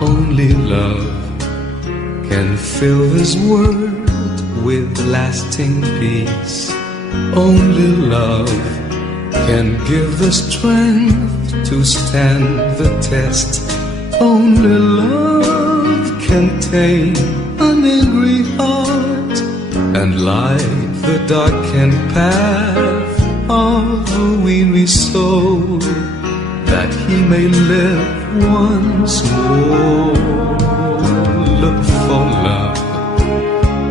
Only love can fill this world with lasting peace. Only love can give the strength to stand the test. Only love can tame an angry heart and light the darkened path of a weary soul, that he may live once more. Look for love,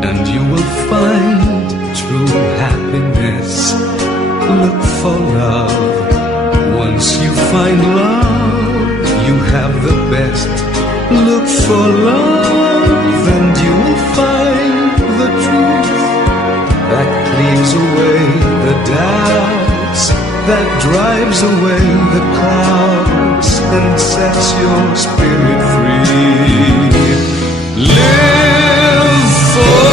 and you will find true happiness. Look for love. Once you find love, you have the best. Look for love, and you will find the truth that clears away the doubts, that drives away the clouds and sets your spirit free. Live for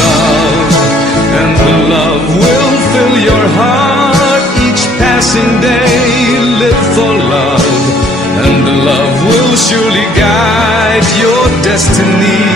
love, and the love will fill your heart each passing day. Live for love, and the love will surely guide your destiny.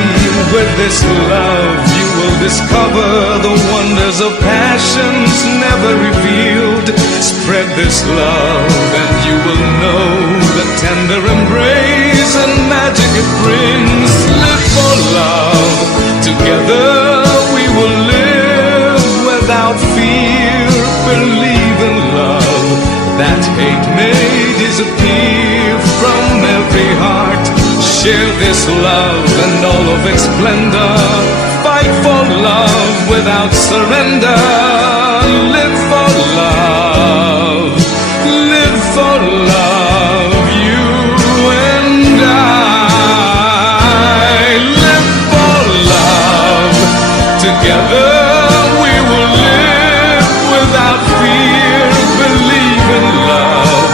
With this love you will discover the wonders of passions never revealed. Spread this love and you will know the tender embrace and magic it brings. Live for love, together we will live without fear. Believe in love, that hate may disappear from every heart. Share this love and all of its splendor. Fight for love without surrender. Live for love, live for love, you and I. Live for love, together we will live without fear. Believe in love,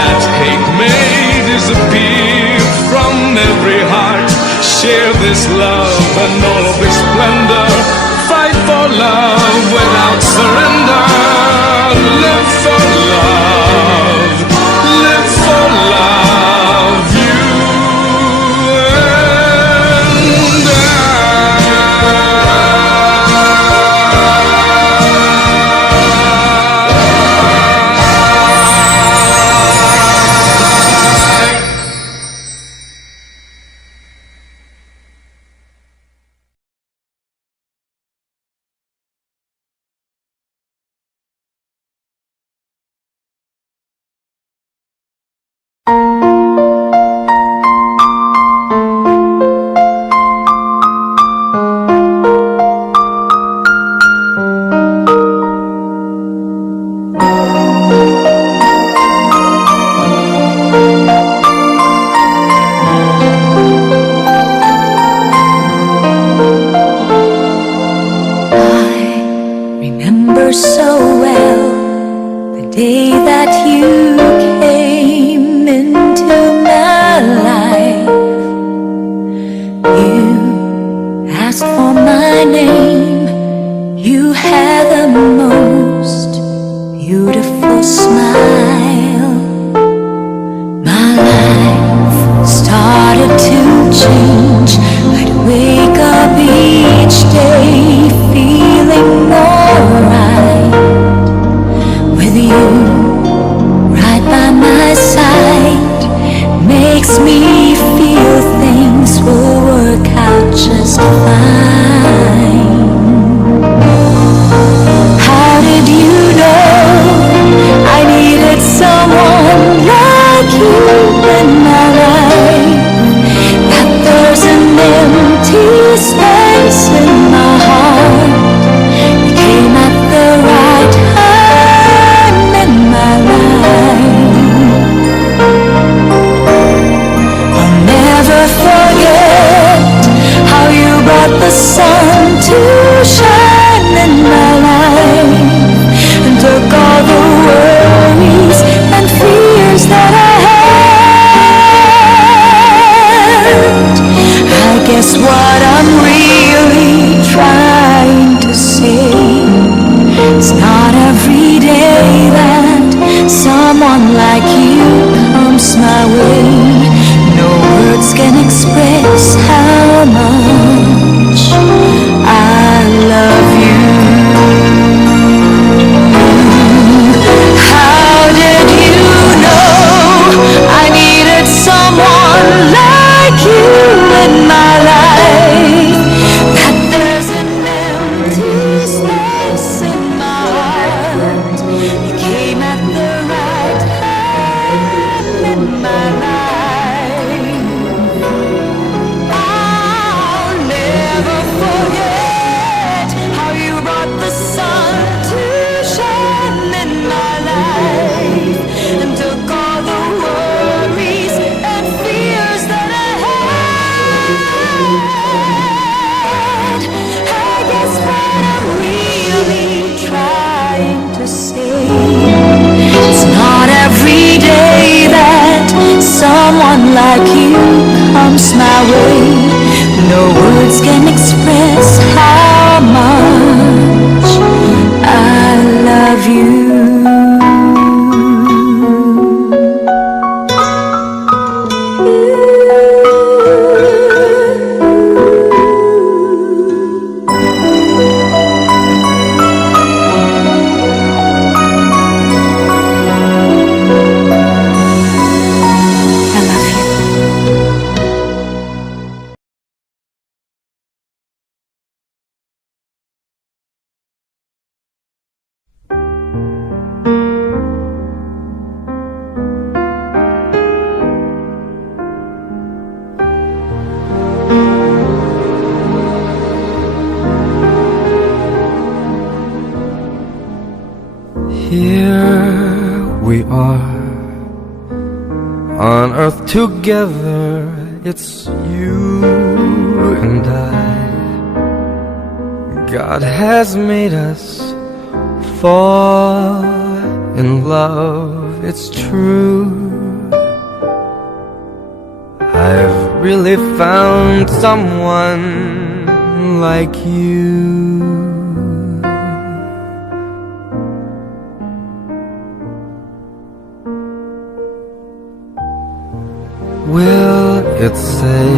that hate may disappear from every heart. Share this love and all of its splendor. Fight for love without surrender. Live for love, live for love, you and empty space in my heart. You words can express how much I love you. How did you know I needed someone like you in my life? That there's an empty space in my heart. You came at the right time in my life. I'll never forget how you brought the sun to shine in my life and took all the worries and fears that I had. I guess what I'm really trying to say, it's not every day that someone like you comes my way. No words can express how much I love you. I love you. Here we are on earth together, it's you and I. God has made us fall in love, it's true. I've really found someone like you. Will it say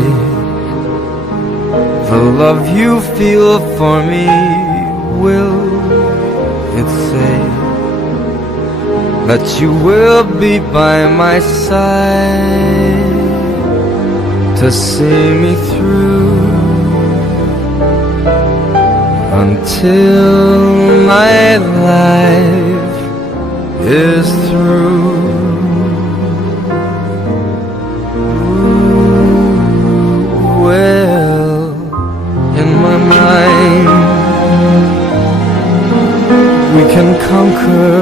the love you feel for me? Will it say that you will be by my side to see me through until my life is through? Well, in my mind, we can conquer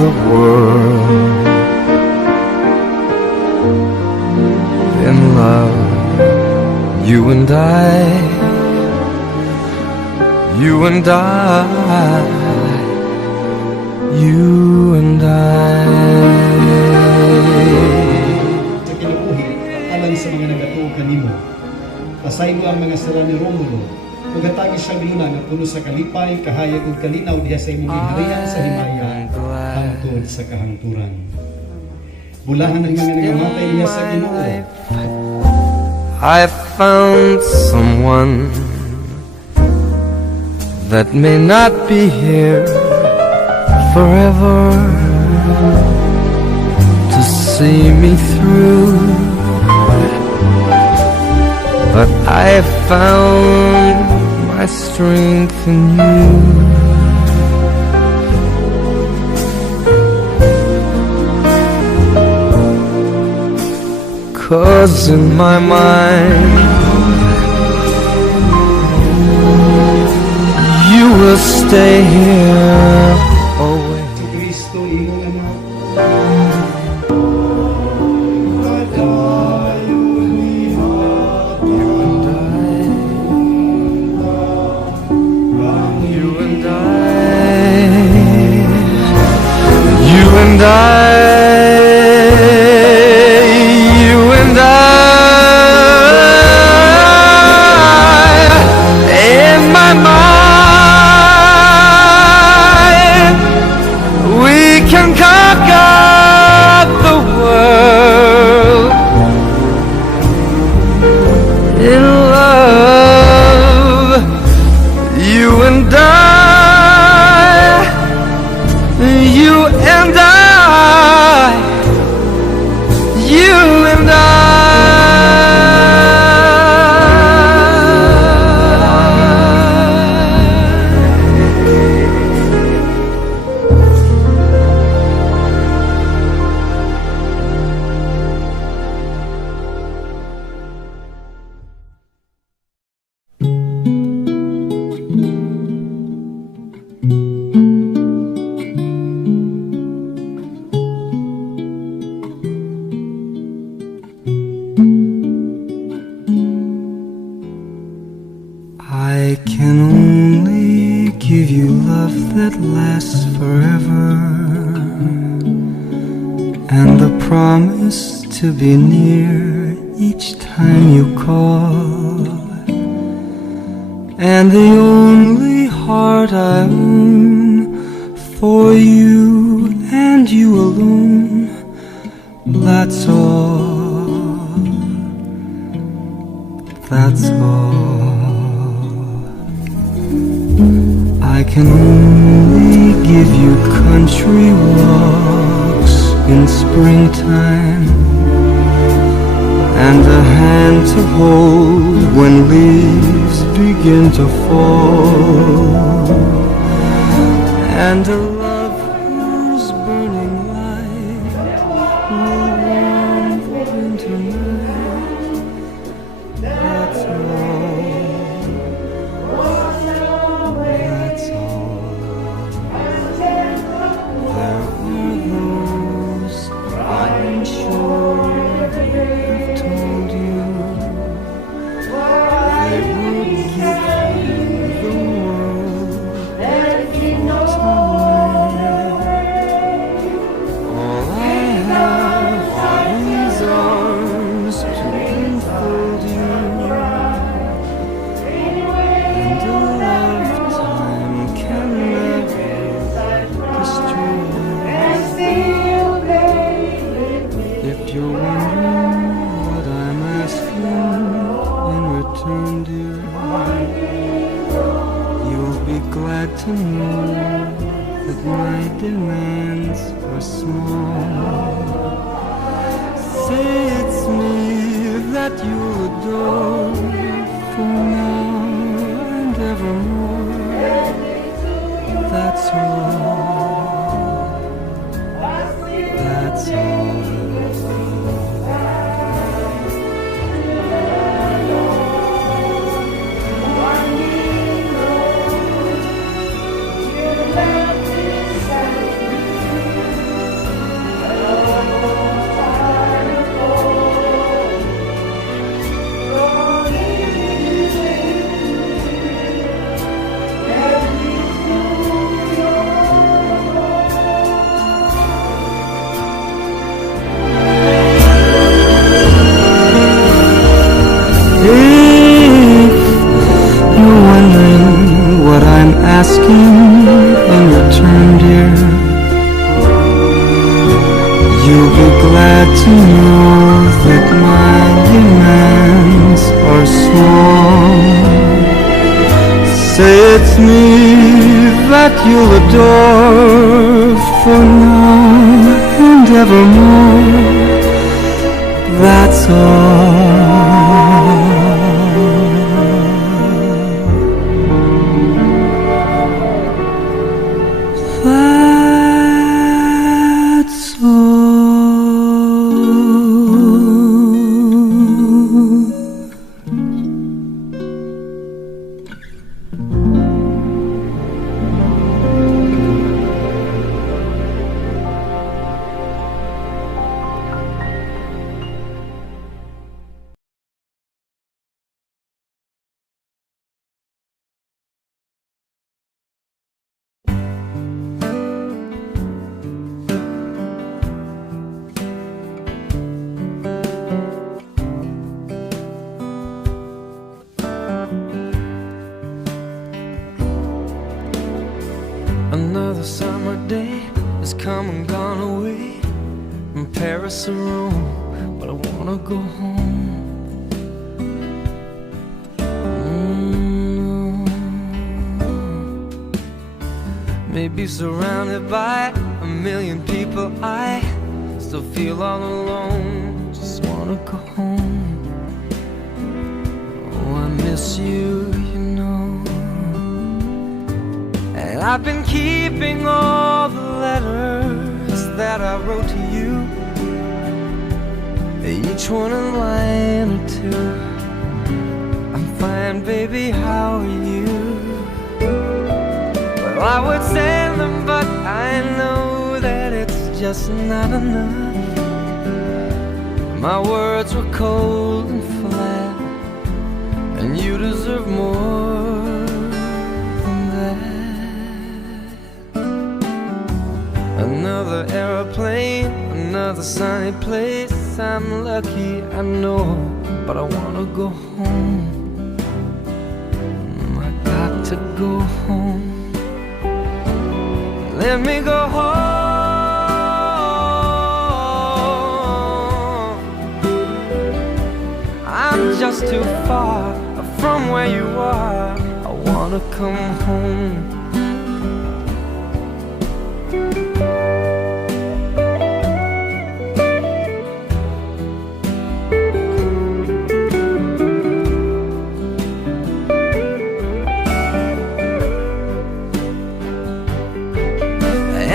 the world. In love, you and I, you and I, you and I. Sa kinabuhi, alang sa mga nagatuog kanimo. Pasaylo ang mga sala ni Romulo, ugatagi siya luna nga puno sa kalipay, kahayag ug kalinaw diha sa imong ginharian sa himaya, hangtod sa kahangturan. Bulahan ang mga nangamatay diha sa Ginoo. I found someone that may not be here forever to see me through. But I found my strength in you. 'Cause in my mind you will stay here always. Si Kristo imong anak. In my mind promise to be near each time you call. And the only heart I own for you and you alone, that's all, that's all. I can only give you country walks in springtime, and a hand to hold when leaves begin to fall, and a love whose burning light will warm the winter night. That's all, that's all. There are those I'm sure have told you they would give you the world for all I have are these arms to enfold you, and a lifetime can never destroy. If you're wondering what I'm asking in return, dear, you'll be glad to know that my demands are small. Say it's me that you'll adore for now and evermore. That's all, that's all. If you're wondering what I'm asking in return, dear, you'll be glad to know that my demands are small. Say it's me that you'll adore for now and evermore. That's all. That's another summer day has come and gone away from Paris or Rome, but I wanna go home. Maybe surrounded by a million people, I still feel all alone. Just wanna go home. Oh, I miss you, you know. And I've been keeping all the letters that I wrote to you, each one a line or two. I'm fine, baby, how are you? Well, I would send them, but I know that it's just not enough. My words were cold and flat, and you deserve more than that. Another aeroplane, another another sunny place. I'm lucky, I know, but I wanna go home. I got to go home. Let me go home. I'm just too far from where you are. I wanna come home.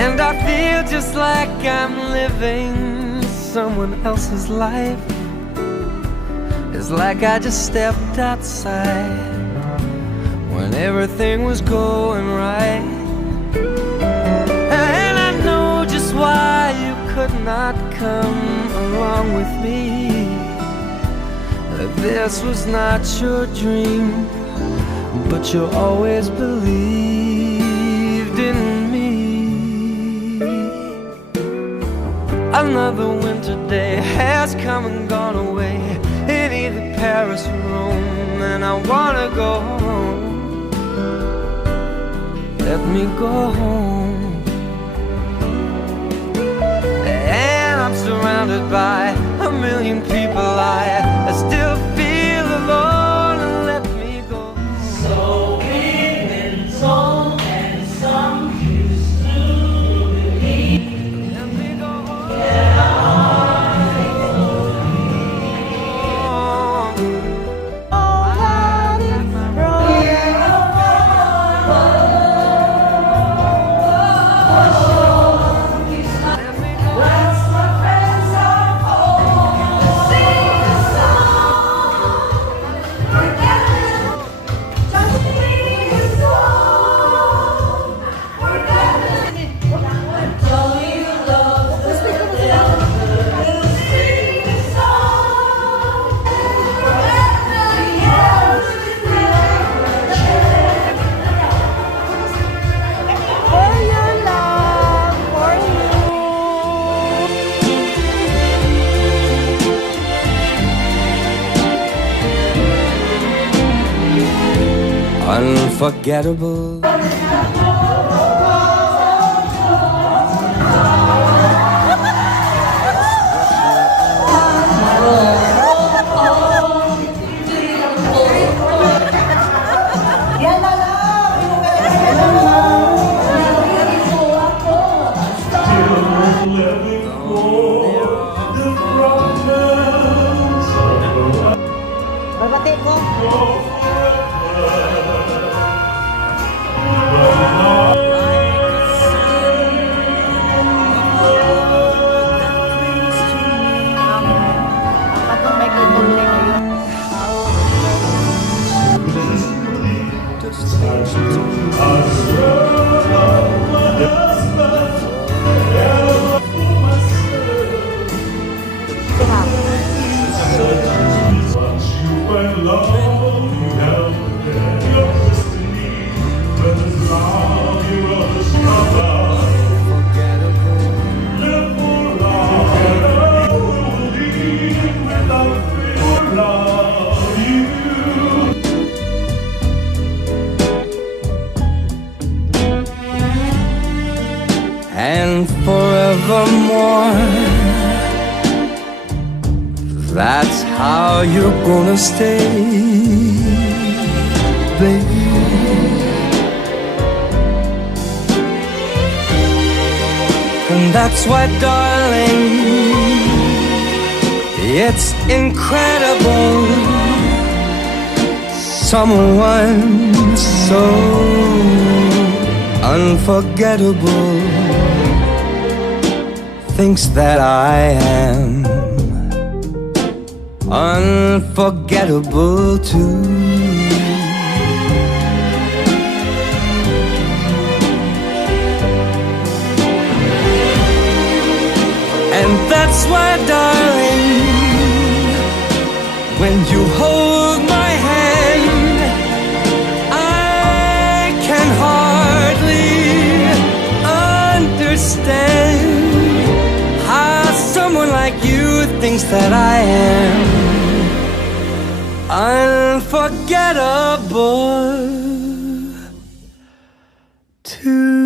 And I feel just like I'm living someone else's life. It's like I just stepped outside when everything was going right. And I know just why you could not come along with me. That this was not your dream, but you always believed in me. Another winter day has come and gone away in either Paris or Rome, and I wanna go home. Let me go home. And I'm surrounded by a million people. I still feel alone, and let me go. So we've been told, and some choose to believe. Let me go home. Unforgettable. Babati ko. Atong may kukunin ngayon. And forevermore, that's how you're gonna stay, baby. And that's why, darling, it's incredible. Someone so unforgettable thinks that I am unforgettable too. And that's why, darling, when you hold my hand, I can hardly understand how some thinks that I am unforgettable too.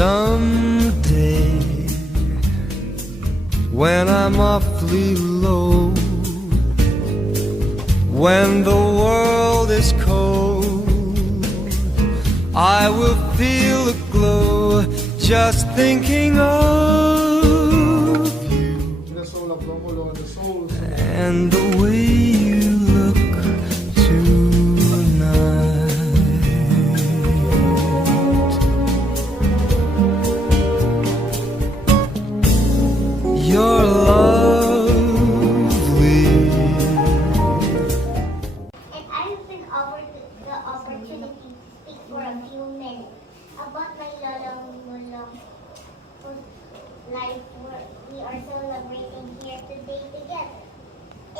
Someday, when I'm awfully low, when the world is cold, I will feel a glow just thinking of you and the way you look tonight. You're lovely. And I've been offered the opportunity to speak for a few minutes about my lolo Mulong, whose life we are celebrating here today together.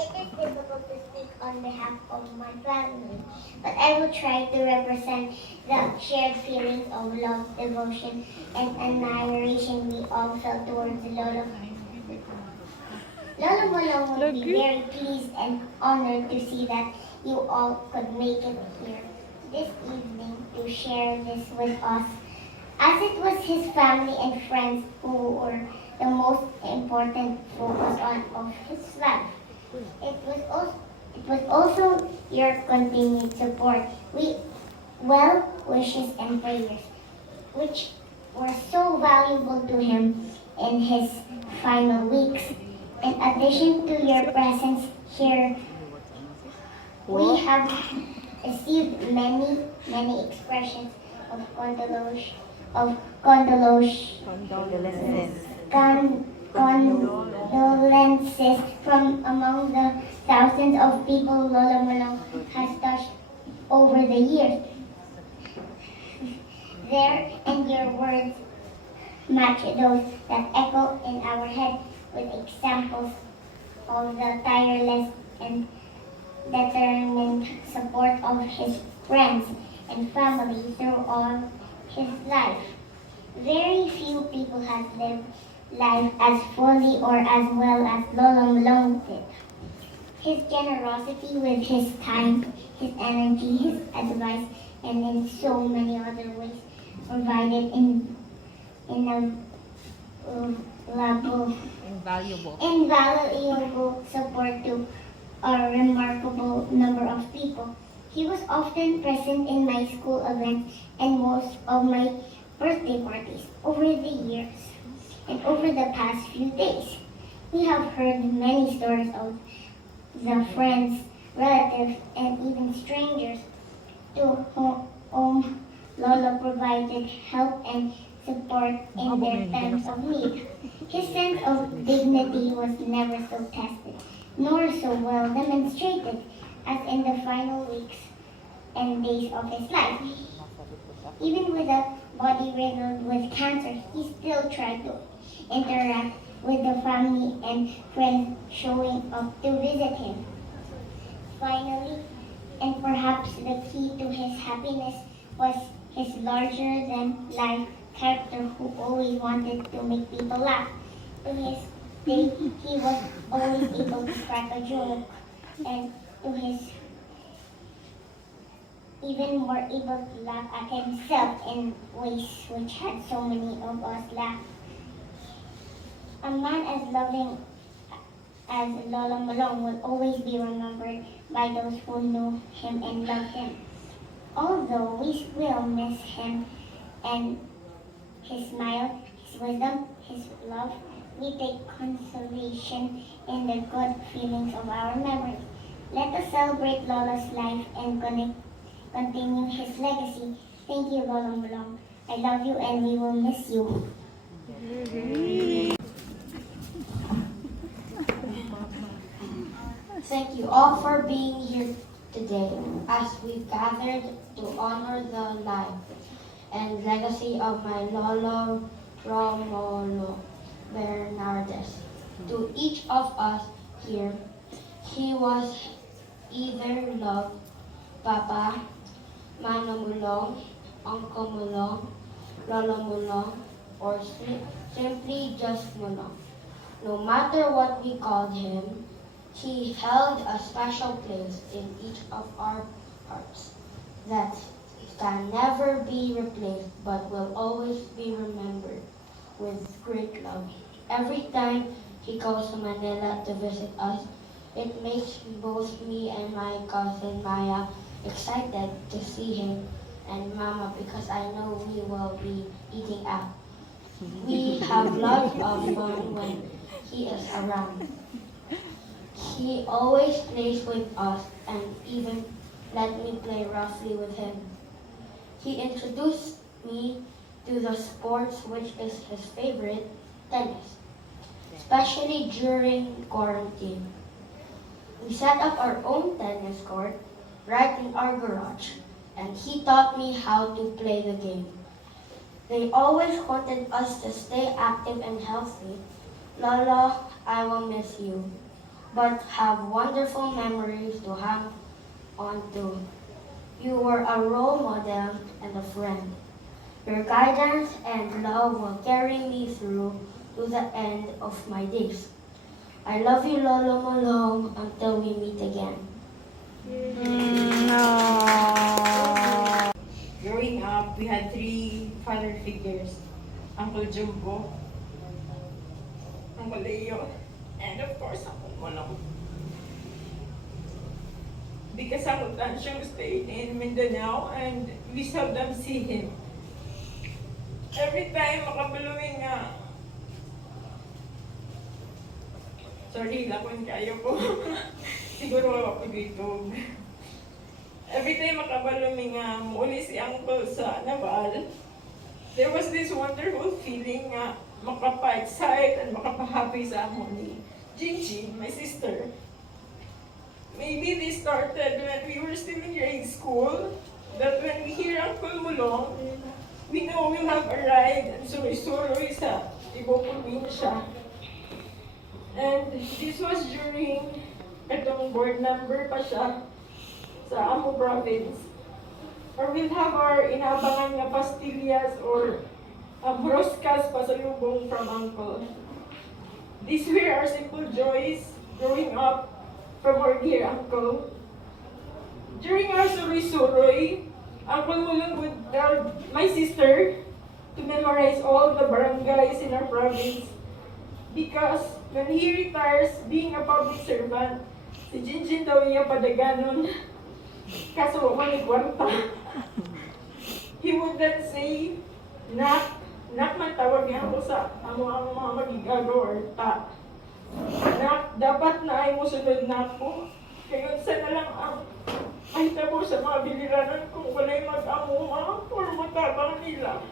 It is difficult to speak on behalf of my family, but I will try to represent the shared feelings of love, devotion, and admiration we all felt towards Lolo. Lolo Mulong would be very pleased and honored to see that you all could make it here this evening to share this with us, as it was his family and friends who were the most important focus of his life. It was also your continued support, well wishes and prayers, which were so valuable to him in his final weeks. In addition to your presence here, we have received many expressions of condolences from among the thousands of people Lolo Mulong has touched over the years. Their and your words match those that echo in our head with examples of the tireless and determined support of his friends and family through all his life. Very few people have lived life as fully or as well as Lolo Mulong did. His generosity with his time, his energy, his advice, and in so many other ways provided invaluable support to a remarkable number of people. He was often present in my school events and most of my birthday parties over the years. And over the past few days, we have heard many stories of the friends, relatives, and even strangers to whom Lolo provided help and support in their times of need. His sense of dignity was never so tested, nor so well demonstrated as in the final weeks and days of his life. Even with a body riddled with cancer, he still tried to interact with the family and friends showing up to visit him. Finally, and perhaps the key to his happiness was his larger-than-life character who always wanted to make people laugh. To his day, he was always able to crack a joke, and to his even more able to laugh at himself in ways which had so many of us laugh. A man as loving as Lolo Mulong will always be remembered by those who knew him and loved him. Although we will miss him and his smile, his wisdom, his love, we take consolation in the good feelings of our memories. Let us celebrate Lolo's life and continue his legacy. Thank you, Lolo Mulong. I love you and we will miss you. Thank you all for being here today as we gathered to honor the life and legacy of my Lolo Romulo Bernardes. To each of us here, he was either love, Papa, Mano Mulong, Uncle Mulong, Lolo Mulong, or simply just Mulong. No matter what we called him, he held a special place in each of our hearts that can never be replaced but will always be remembered with great love. Every time he goes to Manila to visit us, it makes both me and my cousin Maya excited to see him and Mama because I know we will be eating out. We have lots of fun when he is around. He always plays with us and even let me play roughly with him. He introduced me to the sports which is his favorite, tennis, especially during quarantine. We set up our own tennis court right in our garage and he taught me how to play the game. They always wanted us to stay active and healthy. Lolo, I will miss you, but have wonderful memories to hang on to. You were a role model and a friend. Your guidance and love will carry me through to the end of my days. I love you, Lolo Mulong, until we meet again. Growing up, we had three father figures, Uncle Jumbo, Uncle Leo, and of course, Uncle Mulong. Because Uncle Tansyong stayed in Mindanao and we seldom see him. Every time makabaluin nga, sorry lang kung kayo ko, siguro ako dito. Every time makabalumi nga muli si Uncle sa Naval, there was this wonderful feeling nga makapa-excite and makapa-happy sa amon ni Jinjin, my sister. Maybe this started when we were still in grade school, that when we hear Uncle Mulong, we know we'll have a ride and suloy-suloy sa Ibo probinsya. And this was during itong board number pa siya sa Ambo province. Or we'll have our inabangan nga pastillas or roscas pa sa lubong from Uncle. These were our simple joys growing up from our dear Uncle. During our suroy-suroy, Uncle Mulong would tell my sister to memorize all the barangays in our province because when he retires being a public servant, si Jinjin daw niya padaganon. Kaso wala kwarta. He would then say, Nak man tawag niya ako sa ang mga magigago or ta. Nak, dapat na ay mo sunod na ako. Kaya sana lang ang ay tabo sa mga biliranan kung wala'y mag-amuma or matabang nila.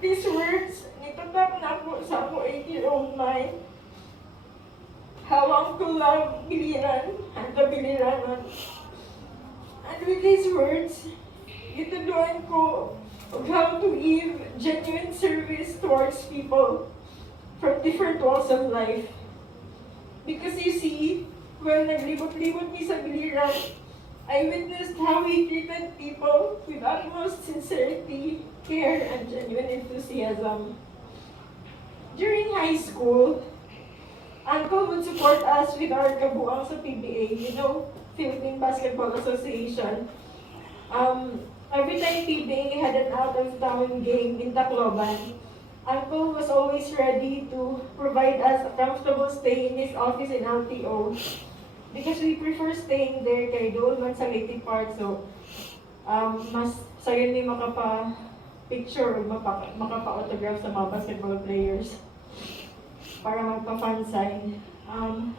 These words, nitatak na ako sa ako 8-year-old mind. How Uncle loved biliran and the biliranan. And with these words, ituduan ko of how to give genuine service towards people from different walks of life. Because you see, when naglibot-libot ni sa biliran, I witnessed how he treated people with utmost sincerity, care, and genuine enthusiasm. During high school, Uncle would support us with our kabuang sa PBA, Philippine Basketball Association. Every time PBA had an out-of-town game in Tacloban, Uncle was always ready to provide us a comfortable stay in his office in LTO because we prefer staying there kay doon man sa Leyte Park. So, mas sayo ni picture o makapa-autograph sa mga basketball players para magpa-fan sign.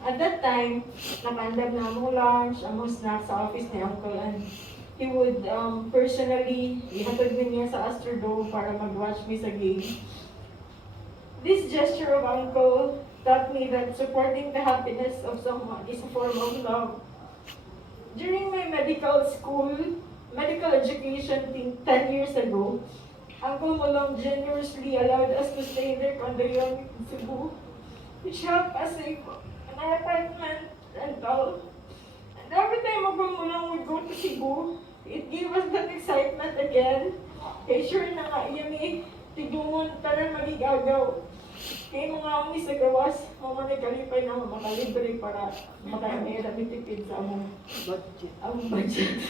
At that time, nakaandam na among lunch, among snacks sa office ni Uncle, and he would personally ihatod niya sa Astrodome para mag-watch me sa game. This gesture of Uncle taught me that supporting the happiness of someone is a form of love. During my medical education 10 years ago, Uncle Mulong generously allowed us to stay in their condominium in Cebu, which helped us save an apartment rental. And every time Uncle Mulong would go to Cebu, it gave us that excitement again. Kaya sure na nga, yami, tigumon, tanan magigagaw. Kaya mga amoy sa gawas, mga nagkalipay na makalibre para makamera mitipid sa among budget.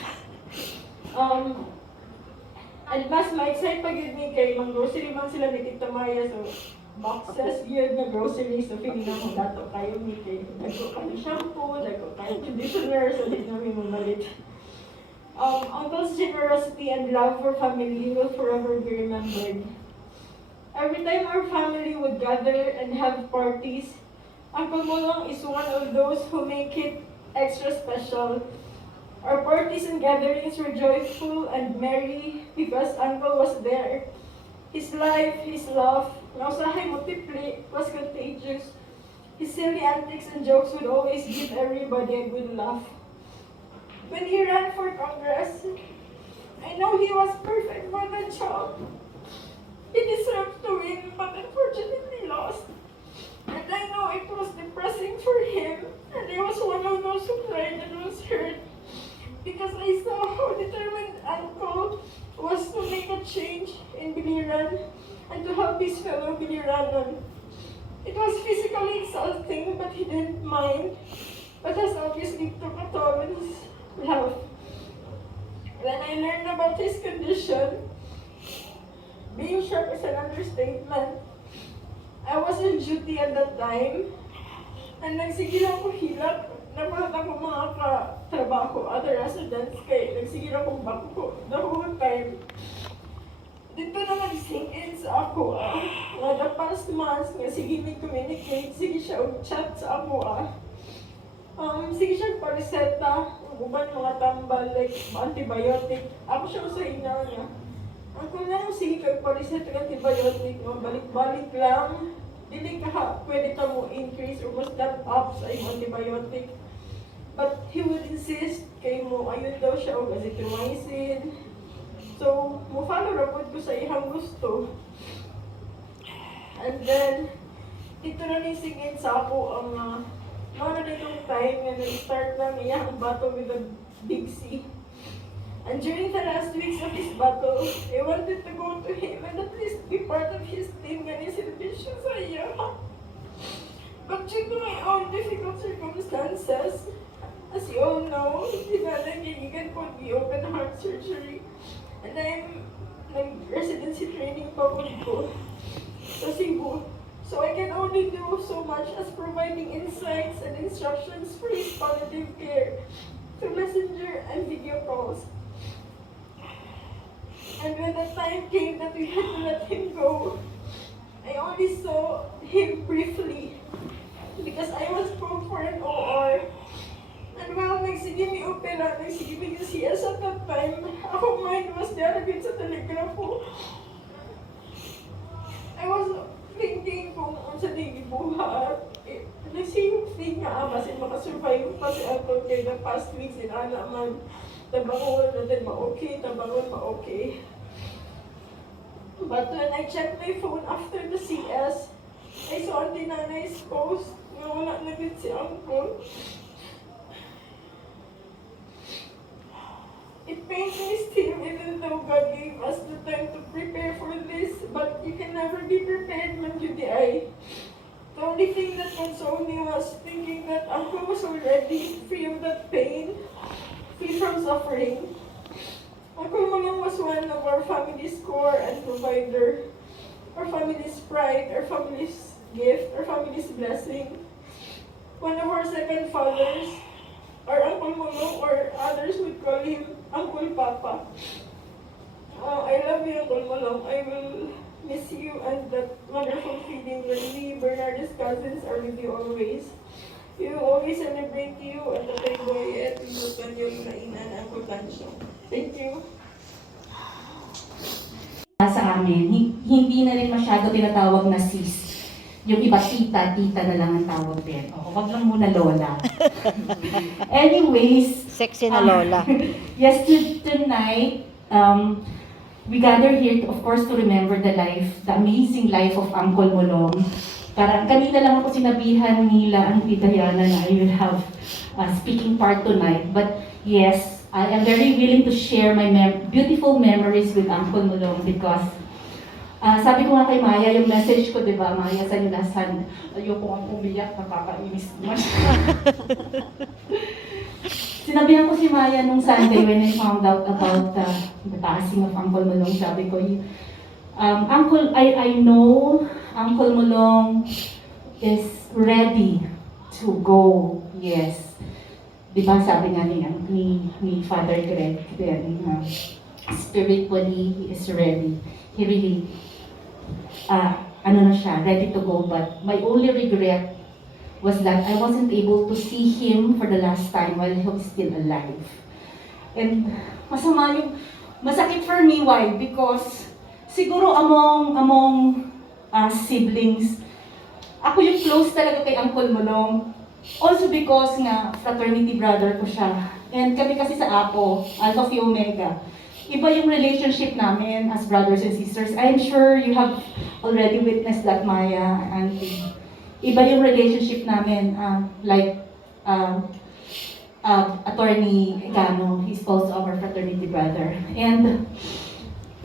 And mas ma-excite pa yun ni kay mga grocery man sila ni Tita Maya, so boxes yun na groceries, so feeling na kung dato kayo ni kay dago kayo shampoo, dago kayo conditioner, so di namin mamalit. Uncle's generosity and love for family will forever be remembered. Every time our family would gather and have parties, Uncle Mulong is one of those who make it extra special. Our parties and gatherings were joyful and merry because Uncle was there. His life, his love, nausahay multiply, was contagious. His silly antics and jokes would always give everybody a good laugh. When he ran for Congress, I know he was perfect for the job. He deserved to win, but unfortunately lost. And I know it was depressing for him, and I was one of those who cried and was hurt. Because I saw how determined Uncle was to make a change in Biliran and to help his fellow Biliranon. It was physically exhausting, but he didn't mind, but has obviously took a toll on his health. When I learned about his condition, being shocked is an understatement. I was on duty at that time, and nagsigil ako hilak. Napalat ako mga katrabaho, other residents, kaya nagsigil akong bako the whole time. Dito na nag-sink in sa ako, nga the past months, nga sige may communicate, sige siya chat sa ako, sige siya pariseta, uban mga tambal, like antibiotic. Ako siya sa ina niya. Ang kung na sige kayo pariseta ng antibiotic, balik-balik lang, dili ka pwede ka mo increase or mas step up sa yung antibiotic. But he would insist kay mo ayun daw siya o azithromycin. So, mo-follow rapod ko sa ihang gusto. And then, dito na nisingin sa ako ang mga na itong time na nag-start lang iyang battle with the Big C. And during the last weeks of his battle, I wanted to go to him and at least be part of his team nga ni celebration sa iya. But due to my own difficult circumstances, as you all know, dinalagigan po the open heart surgery. And I'm nag-residency training pa po sa Cebu. So I can only do so much as providing insights and instructions for his palliative care through messenger and video calls. And when the time came that we had to let him go, I only saw him briefly because I was booked for an OR. And while nagsige mi opera, nagsige mi CS at that time, ako mind was there agad sa telegrafo. I was thinking kung sa gibuhat, nagsige think nga basin makasurvive pa si Uncle kay the past weeks in alaman. Tabangon natin ma-okay, tabangon ma-okay. But when I checked my phone after the CS, I saw ang tinanay's post nga wala na din si Uncle. It pains me still, even though God gave us the time to prepare for this, but you can never be prepared when you die. The only thing that consoled me was thinking that Uncle was already free of that pain, free from suffering. Uncle Mulong was one of our family's core and provider, our family's pride, our family's gift, our family's blessing. One of our second fathers, our Uncle Mulong, or others would call him Uncle Papa. I love sabi ng Mulong, I will miss you and that wonderful feeling when we, Bernardo's cousins, are with you always. We will always celebrate you at the Playboy at inutan yung nainan ang Tansyo. Thank you. Sa amin, hindi na rin masyado tinatawag na sis. Yung iba tita na lang ang tawag din. O, wag lang muna lola. Anyways, Sexy na lola. yes, tonight, we gather here, of course, to remember the amazing life of Uncle Mulong. Kanina lang ako sinabihan nila ang Tita Yana na I will have a speaking part tonight. But yes, I am very willing to share my beautiful memories with Uncle Mulong because sabi ko nga kay Maya, yung message ko, di ba, Maya, sa nilasan, ayoko ang umiyak, nakakainis naman. Sinabihan ko si Maya nung Sunday when I found out about the passing of Uncle Mulong. Sabi ko, Uncle, I know Uncle Mulong is ready to go. Yes. Di ba sabi nga ni Father Greg, spiritually, he is ready. He really, ready to go. But my only regret was that I wasn't able to see him for the last time while he was still alive. And masakit for me, why? Because siguro among siblings, ako yung close talaga kay Uncle Mulong. Also because nga, fraternity brother ko siya. And kami kasi sa Apo, Alpha Phi Omega, iba yung relationship namin as brothers and sisters. I'm sure you have already witnessed that, Maya, Auntie. Iba yung relationship namin, Attorney Gano, he's also our fraternity brother. And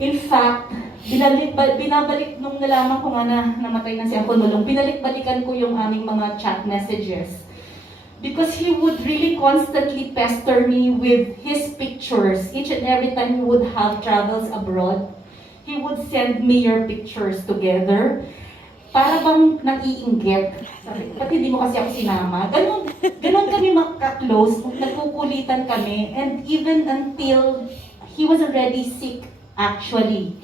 in fact, binabalik nung nalaman ko nga na namatay na si Uncle Mulong, binalik-balikan ko yung aming mga chat messages. Because he would really constantly pester me with his pictures. Each and every time he would have travels abroad, he would send me your pictures together. Para bang nag-iinggit. Sabi ko, pati di mo kasi ako sinama. Ganon kami magka-close, nagkukulitan kami. And even until he was already sick, actually,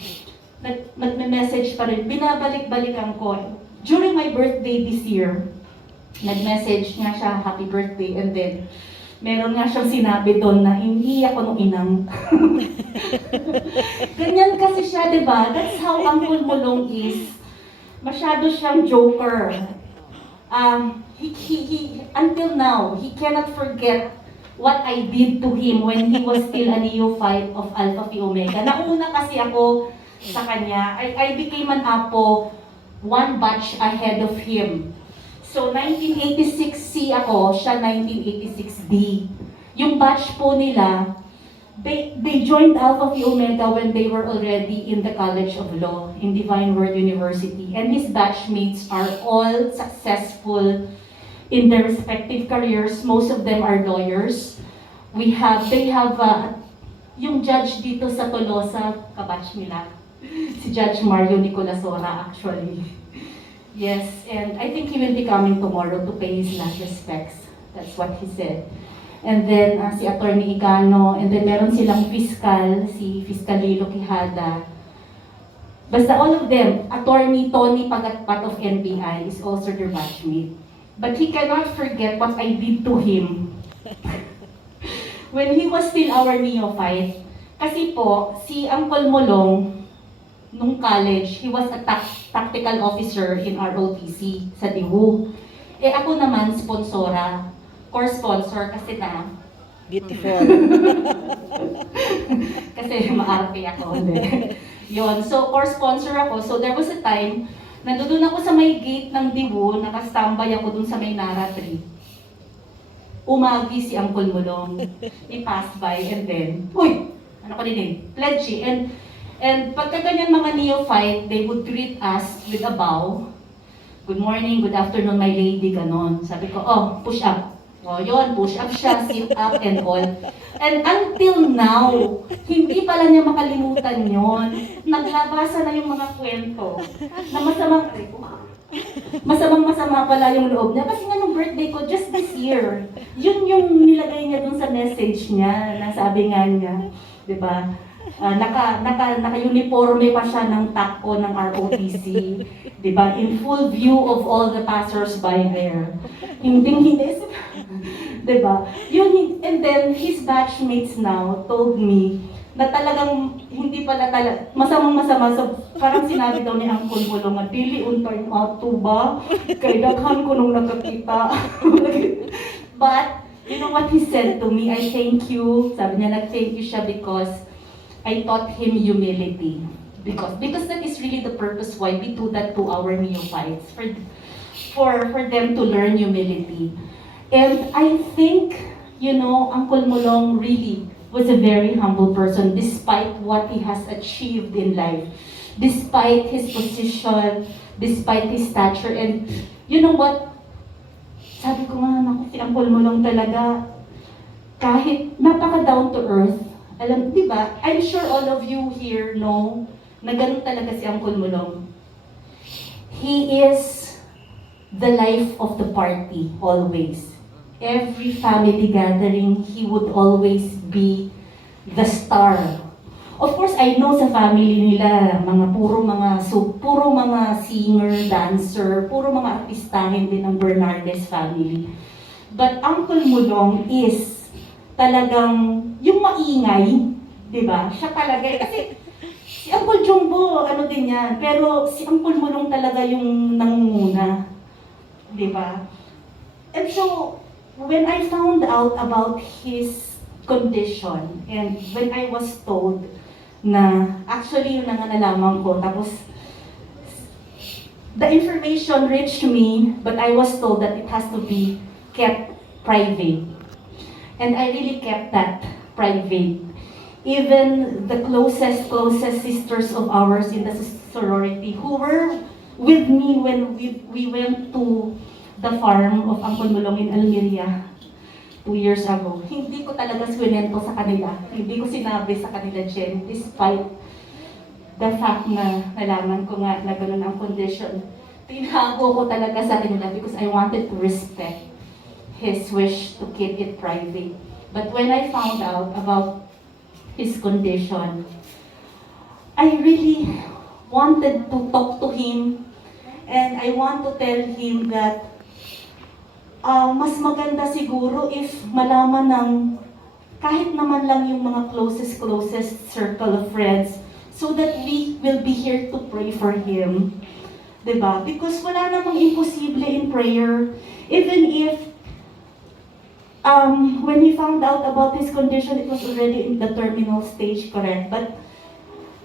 nag-message pa rin, binabalik-balikan ko. During my birthday this year, nag-message nga siya, happy birthday, and then, meron nga siyang sinabi doon na hindi ako nung inang. Ganyan kasi siya, diba? That's how Uncle Mulong is. Masyado siyang joker. Until now, he cannot forget what I did to him when he was still a neophyte of Alpha Phi Omega. Nauna kasi ako sa kanya. I became an Apo one batch ahead of him. So, 1986C ako, siya 1986D. Yung batch po nila, they joined Alpha Phi Omega when they were already in the College of Law in Divine Word University. And his batchmates are all successful in their respective careers. Most of them are lawyers. They have yung judge dito sa Tolosa, kabatch nila, si Judge Mario Nicolasora actually. Yes, and I think he will be coming tomorrow to pay his last respects. That's what he said. And then si Attorney Igano, and then meron silang fiscal, si Fiscal Lilo Quijada. Basta all of them, Attorney Tony Pagatpat of NBI is also their batchmate. But he cannot forget what I did to him when he was still our neophyte. Kasi po, si Uncle Mulong, nung college, he was a tactical officer in ROTC sa Diwu. Eh ako naman, sponsora, core sponsor kasi na. Beautiful. Kasi maarte ako. Yun, so core sponsor ako. So there was a time, nandoon ako sa may gate ng Diwu, nakastambay ako dun sa may Nara tree. Umagi si Uncle Mulong. He passed by and then, uy, ano ko din eh, pledge. And pagka ganyan mga neophyte, they would greet us with a bow. Good morning, good afternoon, my lady, ganon. Sabi ko, oh, push up. O yun, push up siya, sit up and all. And until now, hindi pala niya makalimutan yon. Naglabasa na yung mga kwento na masamang-masama pala yung loob niya. Kasi nga nung birthday ko, just this year, yun yung nilagay niya dun sa message niya, na sabi nga niya, di ba? Naka-uniforme pa siya ng takpo ng ROTC, di ba? In full view of all the passers-by there. Hindi, di ba? And then, his batchmates now told me na talagang hindi pala talaga, masamang-masama. So, parang sinabi daw ni Uncle Mulong, dili untay ato ba? Kay daghan ko nung nakakita. But, you know what he said to me? I thank you. Sabi niya, nag-thank you siya because I taught him humility. Because that is really the purpose why we do that to our neophytes. For them to learn humility. And I think, you know, Uncle Mulong really was a very humble person despite what he has achieved in life. Despite his position, despite his stature. And you know what? Sabi ko nga, naku, si Uncle Mulong talaga, kahit napaka down to earth, alam, di ba? I'm sure all of you here know na ganun talaga si Uncle Mulong. He is the life of the party, always. Every family gathering, he would always be the star. Of course, I know sa family nila, puro mga singer, dancer, puro mga artistahin din ng Bernardes family. But Uncle Mulong is talagang yung maingay, di ba? Siya talaga, kasi si Uncle Jumbo, ano din yan, pero si Uncle Mulong talaga yung nangunguna, di ba? And so, when I found out about his condition, and when I was told na actually yun ang nalaman ko, tapos the information reached me, but I was told that it has to be kept private. And I really kept that private. Even the closest sisters of ours in the sorority who were with me when we went to the farm of Uncle Mulong in Almeria 2 years ago. Hindi ko talaga swinento sa kanila. Hindi ko sinabi sa kanila, Jen, despite the fact na nalaman ko nga na ganun ang condition. Tinago ko talaga sa kanila because I wanted to respect his wish to keep it private. But when I found out about his condition, I really wanted to talk to him, and I want to tell him that mas maganda siguro if malaman ng kahit naman lang yung mga closest circle of friends, so that we will be here to pray for him. Diba? Because wala namang imposible in prayer. Even if when we found out about his condition, it was already in the terminal stage, correct? But,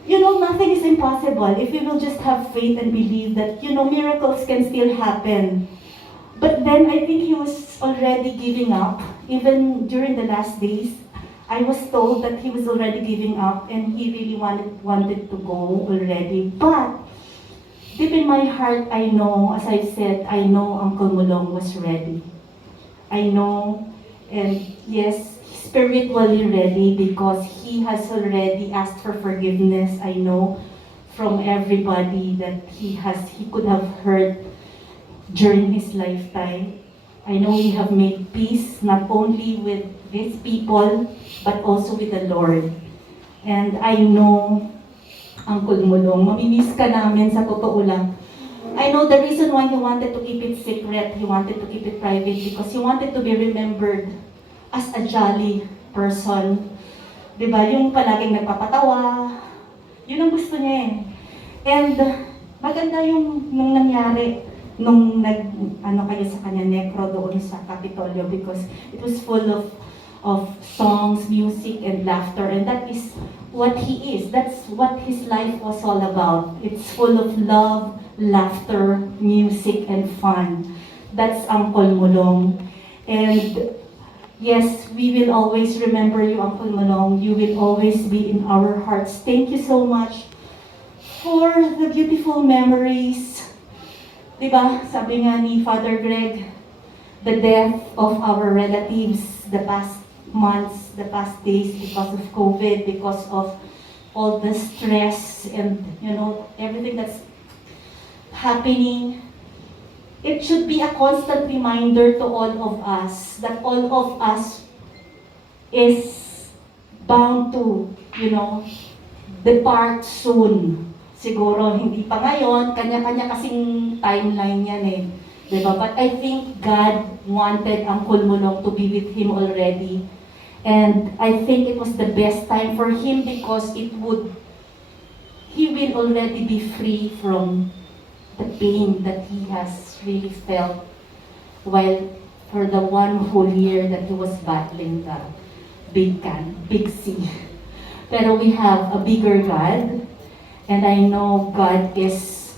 you know, nothing is impossible if we will just have faith and believe that, you know, miracles can still happen. But then I think he was already giving up. Even during the last days, I was told that he was already giving up and he really wanted to go already. But deep in my heart, I know, as I said, I know Uncle Mulong was ready. I know, and yes, spiritually ready because he has already asked for forgiveness. I know from everybody that he could have hurt during his lifetime. I know he have made peace not only with these people but also with the Lord. And I know, Uncle Mulong, mamimiss ka namin sa totoo lang. I know the reason why he wanted to keep it secret, he wanted to keep it private because he wanted to be remembered as a jolly person. Diba? Yung palaging nagpapatawa. Yun ang gusto niya eh. And maganda yung nung nangyari nung kayo sa kanya necro doon sa Capitolio because it was full of songs, music, and laughter. And that is what he is. That's what his life was all about. It's full of love, laughter, music, and fun. That's Uncle Mulong. And yes, we will always remember you, Uncle Mulong. You will always be in our hearts. Thank you so much for the beautiful memories. Diba, sabi nga ni Father Greg, the death of our relatives, the past months, the past days because of COVID, because of all the stress and, you know, everything that's happening. It should be a constant reminder to all of us that all of us is bound to, you know, depart soon. Siguro hindi pa ngayon, kanya-kanya kasing timeline yan eh. Diba? But I think God wanted Uncle Mulong to be with him already. And I think it was the best time for him because he will already be free from the pain that he has really felt while for the one whole year that he was battling the big C. Pero we have a bigger God, and I know God is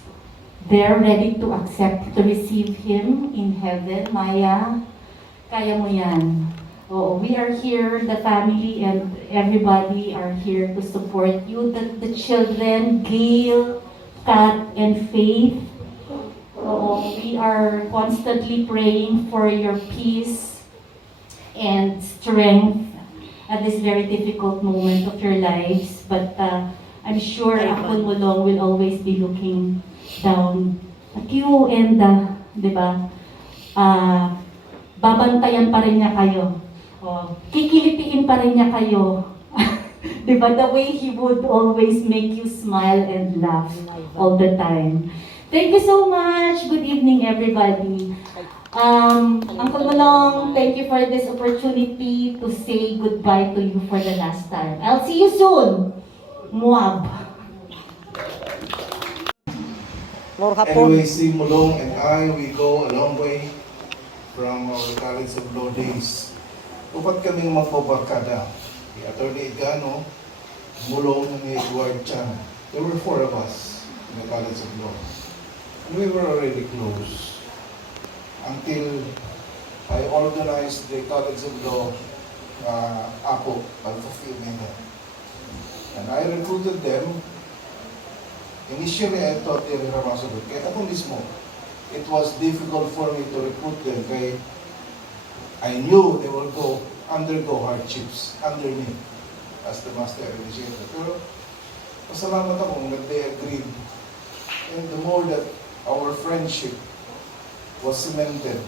there ready to accept, to receive him in heaven. Maya, kaya mo yan. Oh, we are here, the family and everybody are here to support you. The children, Gail, Kat, and Faith. Oh, we are constantly praying for your peace and strength at this very difficult moment of your lives. But I'm sure Uncle Mulong will always be looking down at you and, di ba, babantayan pa rin niya kayo. Oh, kikilitiin pa rin niya kayo. Di ba? The way he would always make you smile and laugh all the time. Thank you so much. Good evening, everybody. Uncle Mulong, thank you for this opportunity to say goodbye to you for the last time. I'll see you soon. Muab. More hapon. Anyway, si Mulong and I, we go a long way from our College of Law days. Upat kaming magpabarkada. Si Attorney Egano, Mulong, and Edward Chan. There were 4 of us in the College of Law. And we were already close. Until I organized the College of Law Apo, Alpha Phi Omega. And I recruited them. Initially, I thought they were Ramasagot. Kaya ako mismo, it was difficult for me to recruit them. Kaya I knew they will undergo hardships under me as the master initiator. Pero pasalamat ako that they agreed. And the more that our friendship was cemented,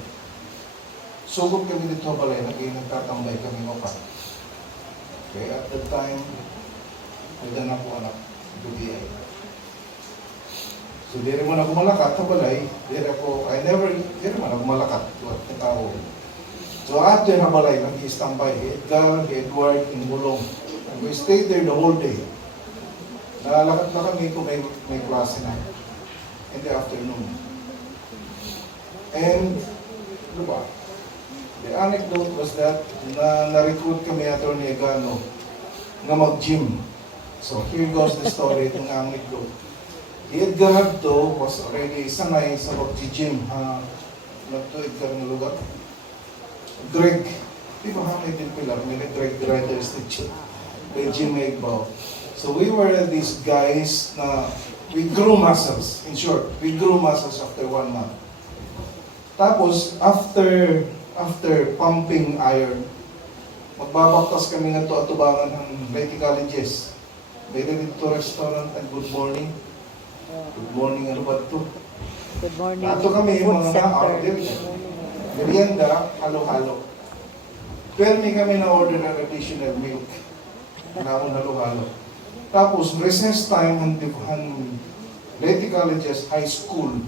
sugod kami dito balay, nagtatambay kami opat. Okay, at that time, nagdana po anak, BBI. So, di rin man ako malakat, balay, di rin man ako malakat, tuwat na tao. So, after na balay, nag-i-standby, Edgar, Edward, and Mulong. And we stayed there the whole day. Nalakat na kami kung may klase na in the afternoon. And, ano ba? The anecdote was that na-recruit kami Attorney Egano na mag-gym. So here goes the story itong anecdote. Edgar to was already sanay sa mag-gym. Nagto Edgar ng lugar. Greg, di ba hamay din pilar? May Greg Rider Stitcher. May Jim Egbaw. So we were these guys na we grew muscles. In short, we grew muscles after 1 month. Tapos, after pumping iron, magbabaktas kami ng atubangan ng Lady Colleges. May dito restaurant and good morning. Good morning, ano ba ito? Good morning. Ato kami, Food mga center. order. Merienda, halo-halo. Pero may kami na order ng additional milk. Naon halo-halo. Tapos, recess time ng Lady Colleges High School.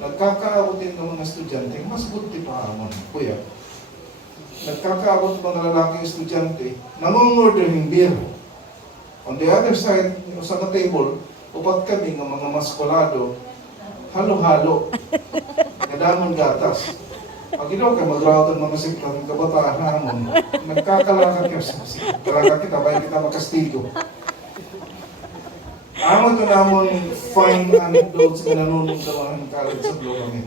Nagkakaabot din ng mga estudyante, mas buti pa amon, kuya. Nagkakaabot mga lalaking estudyante, nangongorder ng beer. On the other side, sa table, upat kami ng mga maskulado, halo-halo, nadamon gatas. Pag ino ka mag-route ng mga siklang kabataan namon, nagkakalakad ka sa siklang kita, bayan kita makastigo. Amon ito namon fine anecdotes na nanunong sa mga college sa Blue kami.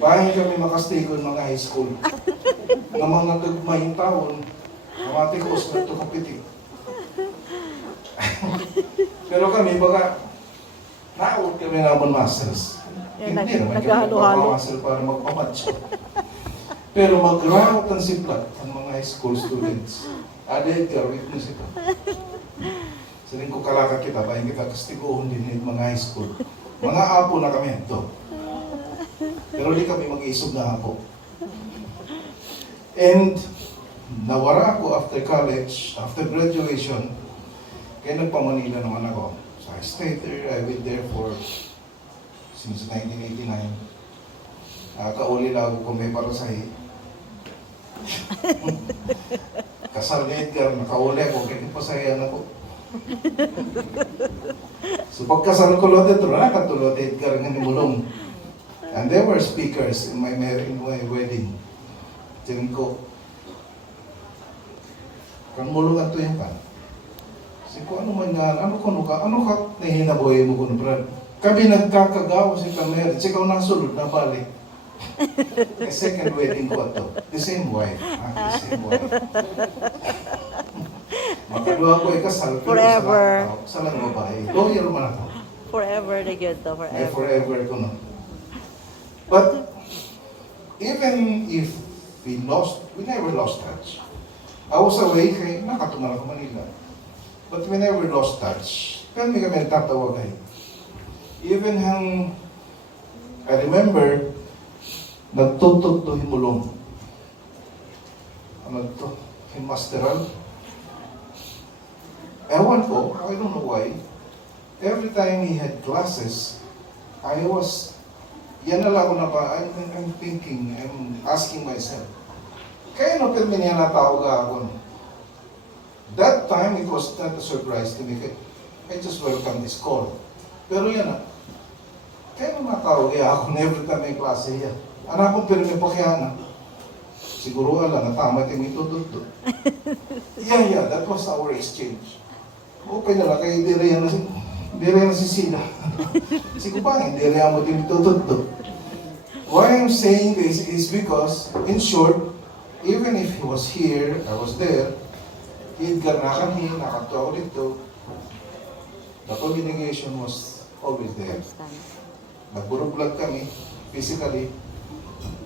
Bayan kami makastigo ng mga high school. Ng mga tagmayong taon, namatikos na ito kapitik. Pero kami, baga, naawag kami namon muscles. Hindi naman kami magpapamuscle para magpamatch. Pero mag-route ang siplat ang mga high school students. Edgar, witness ito. Saling ko kalaka kita, bayan kita kastiguhon din ng mga high school. Mga apo na kami ito. Pero di kami mag-iisog na apo. And nawara ako after college, after graduation, Kaya nagpa-Manila naman ako. So I stayed there, I went there for since 1989. Kauli na ako kung may parasahe. Kasal ni Edgar, nakauli ako, kaya pasayan ako. So pagkasal ko lote ito, nakatulot Edgar nga ni Mulong. And there were speakers in my wedding. Tingin ko, kang Mulong ato yan ka. Kasi ko ano man nga, ano ka nahinaboy mo ko Brad. Kami nagkakagawa si Kamer, kasi ikaw nasulod na balik. The second wedding ko ito. The same wife. The same wife. Makadua ko ikasal. Forever. Sa lang babae. Loyal man ako. Forever na yun to, May forever. forever ko na. But, even if we never lost touch. I was away kay nakatumal ako Manila. But we never lost touch. Pero may kami tatawagay. Even hang, I remember, nagtutok to Mulong. Ano to? Masteral. Ewan ko, I don't know why. Every time he had classes, yan na lang ako na ba, I'm thinking, I'm asking myself, kaya no pero niya natawag ako. That time, it was not a surprise to me. I just welcome this call. Pero yan na, kaya no natawag ako na every time may klase yan. Anak ko pero may pakyanan. Siguro ala, natama yung itututo. Yeah, that was our exchange. Okay na lang, kaya hindi rin na si Sila. Siguro ba, hindi rin mo din itututo. Why I'm saying this is because, in short, even if he was here, I was there, Edgar na kami, nakatawa dito, the communication was always there. Nagburublag kami, physically,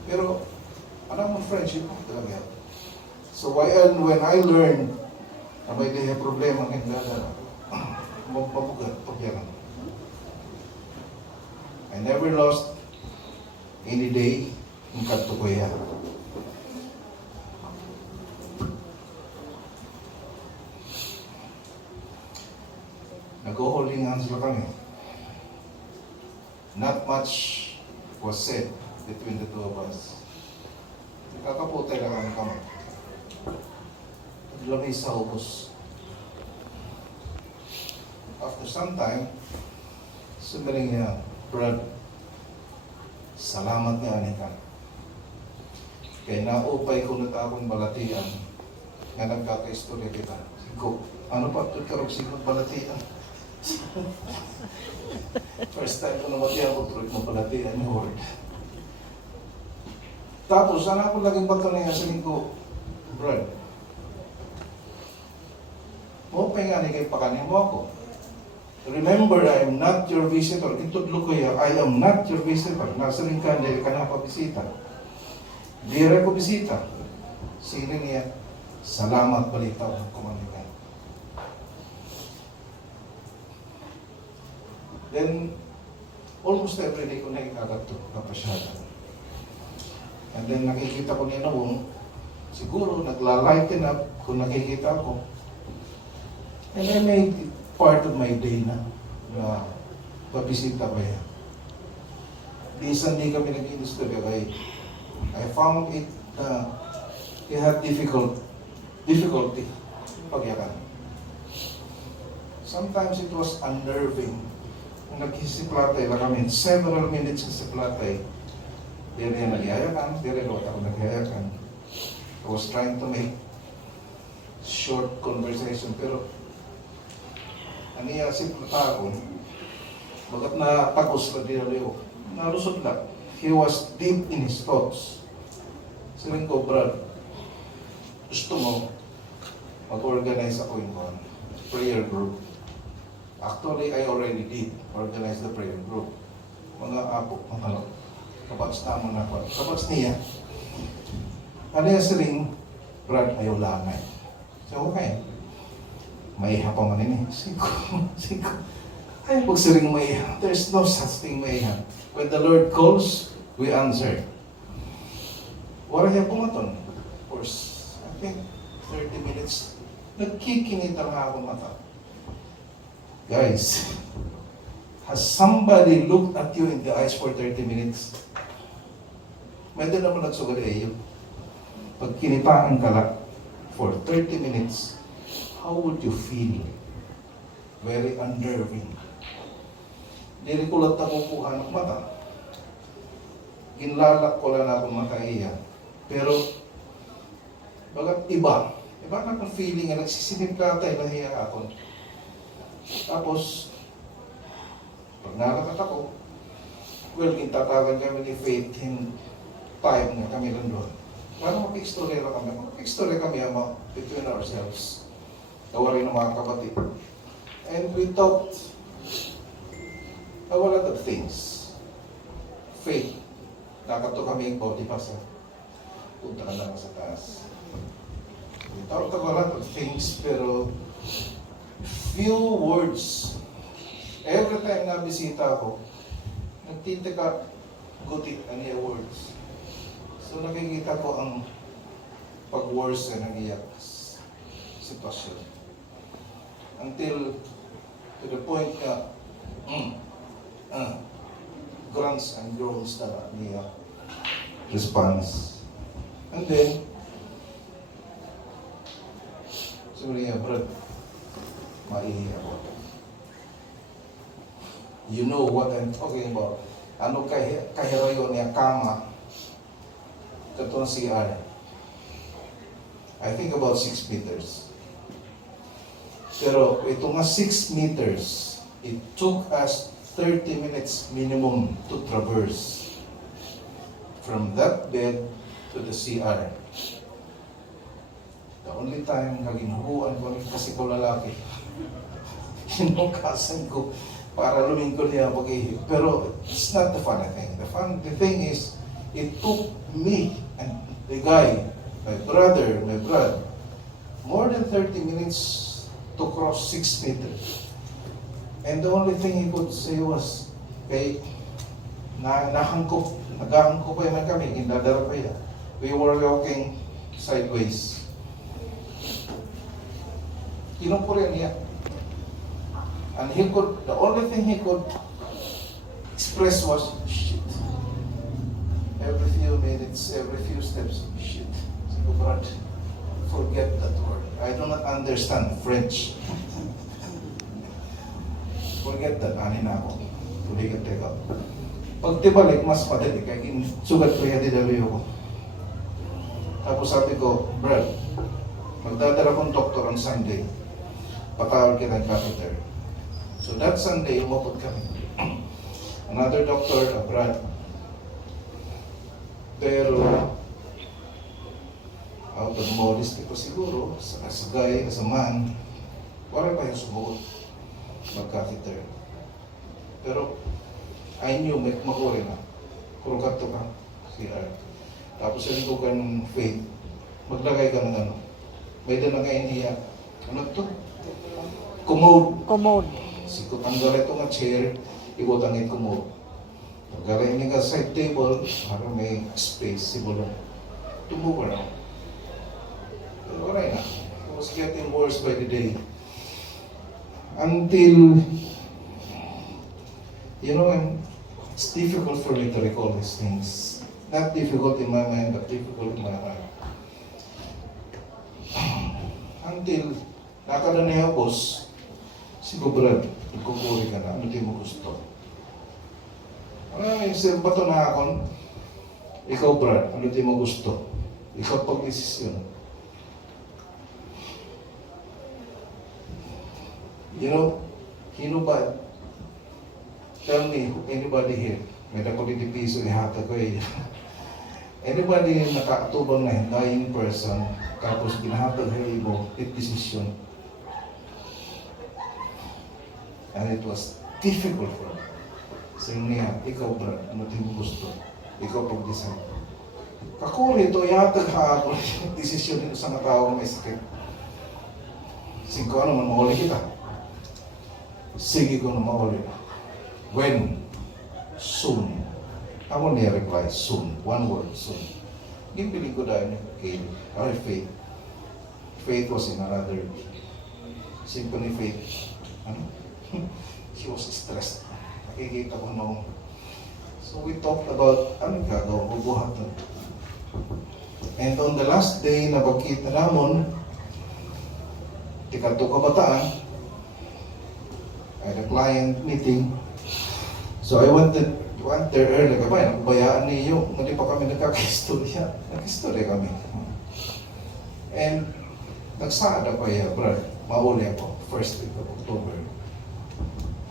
pero, alam mo, friendship mo talaga. So, when I learned na may diha problema ng dada, mabugat, pagyaran. I never lost any day ng kanto ko yan. Nag-holding hands lang kami. Not much was said between the two of us. Nakakaputay lang ang kamay. Lamay sa ubos. After some time, sumaling niya, Brad, salamat nga ni ka. Kaya naupay ko na akong balatian nga nagkakaistorya kita. Ko, ano pa ito karugsigod balatian? First time ko naman ako tuloy mo balatian yung word. Tapos, sana ako laging bato na yan sa linggo, Brad, mo pa nga ni kay pakanin mo ako. Remember, I am not your visitor. Itutlo ko ya, I am not your visitor. Nasa rin ka, hindi ka na pabisita. Di rin ko bisita. Sino niya? Salamat balita ng kumanikan. Then, almost every day ko na ikagato, kapasyada. And then nakikita ko niya noong, siguro nagla-lighten up kung nakikita ko. And I made it part of my day na pabisita ko yan. Bisan di kami nag-inistorya kay I found it he had difficulty pagyakan. Sometimes it was unnerving. Naghisiplatay lang kami, several minutes sa platay. Di rin nagyayakan, di rin ako nagyayakan. I was trying to make short conversation, pero aniya si Plutaro, bagat na tagos na dinaliw, nalusot na. He was deep in his thoughts. Sabihin ko, Brad, gusto mo mag-organize ako yung prayer group. Actually, I already did organize the prayer group. Mga apo, mga kabats naman ako. Kabats niya. Ano yung siring, Brad, ayaw langay. So, okay. Maiha pa man ini. Sigo. Ay, pag siring maiha. There's no such thing maiha. When the Lord calls, we answer. Wala niya pumaton. Of course, I think 30 minutes. Nagkikinita nga ako mata. Guys, has somebody looked at you in the eyes for 30 minutes? May doon naman nagsugod iyo. Pag kinipaan ka lang for 30 minutes, how would you feel? Very unnerving. Dili ko lang tamukuhan ng mata. Ginlalak ko lang akong mata iya. Pero, bagat iba na akong feeling na nagsisinip ka tayo na hiya ako. Tapos, pag nalakat ako, well, kintatagan kami ni Faith in time na kami lang doon. Paano mag-istorya lang kami? Mag-istorya kami ama between ourselves. Tawa rin ng mga kapatid. And we talked a lot of things. Faith. Nakato kami yung body pass. Punta ka lang sa taas. We talked a lot of things, pero few words. Every time na bisita ako, nagtitika gutit ani words. So nakikita ko ang pag-worse na nangiyak sitwasyon. Until to the point na grunts and groans na niya response. And then, sabi niya, Brad, maiiyak ako. You know what I'm talking about. Ano kahirayo niya kama katong CR. I think about 6 meters. Pero ito nga 6 meters, it took us 30 minutes minimum to traverse from that bed to the CR. The only time naginhuan ko kasi ko lalaki, kinukasan ko para lumingkod niya pag-ihip. Pero it's not the funny thing. The thing is, it took me and the guy, my brother, more than 30 minutes to cross 6 meters. And the only thing he could say was, nagahangkop pa naman kami, indadara pa yan. We were walking sideways. Kinupuri niya. And the only thing he could express was, shit. Every few minutes, every few steps, shit. Sabi ko, Brad, forget that word. I do not understand French. Forget that, ani na ako. Tuligan teka. Pag tibalik, mas madali. Kaya sugat ko yung DW ko. Tapos sabi ko, Brad, magdadala kong doktor on Sunday. Patawag kita ng catheter. So that Sunday, umapot kami. Another doctor, Brad. Pero, out of modesty ko siguro, as a guy, as a man, wala pa yung sumuot. Mag-catheter. Pero, I knew, may makuri na. Kurugat to ka, CR. Tapos sa ko ka ng Faith, maglagay ka ng ano. May doon na kayo niya. Ano to? Commode. Sikot ang ito nga chair, ikotangin commode. Pagkalay niya ka side table, para may space, si Mulong. Tumbo ka na. Pero wala na. It was getting worse by the day. Until, you know, it's difficult for me to recall these things. Not difficult in my mind, but difficult in my heart. Until, nakada na yung boss, si Brad, nagkukuri ka na, ano di mo gusto? Ano yung bato na akon? Ikaw, Brad, ano di mo gusto? Ikaw pag-desisyon. You know, hinubad. Tell me, anybody here, may nakuliti piso, ihata ko eh. Anybody nakatubang na dying person, tapos binahatag mo, it decision. And it was difficult for me. Sabi niya, ikaw Brad, ano din mo gusto? Ikaw pag-decide. Kako nito, ihatag ha ako yung desisyon ng isang tao na may sakit. Sige ko, ano man, mauli kita. Sige ko na mauli. When? Soon. Ako niya reply, soon. One word, soon. Gipiling ko dahil kay Faith. Faith was in another symphony Faith. Ano? She was stressed. Nakikita ko noong. So we talked about anong gagawin ko buhatan. And on the last day na pagkita namon, ikato kabataan, I had a client meeting. So I went there early. Kapay, nakubayaan niyo. Hindi pa kami nagkakistorya. Nagkistorya kami. And nagsaada pa iya, brad. Mauli ako, first week of October.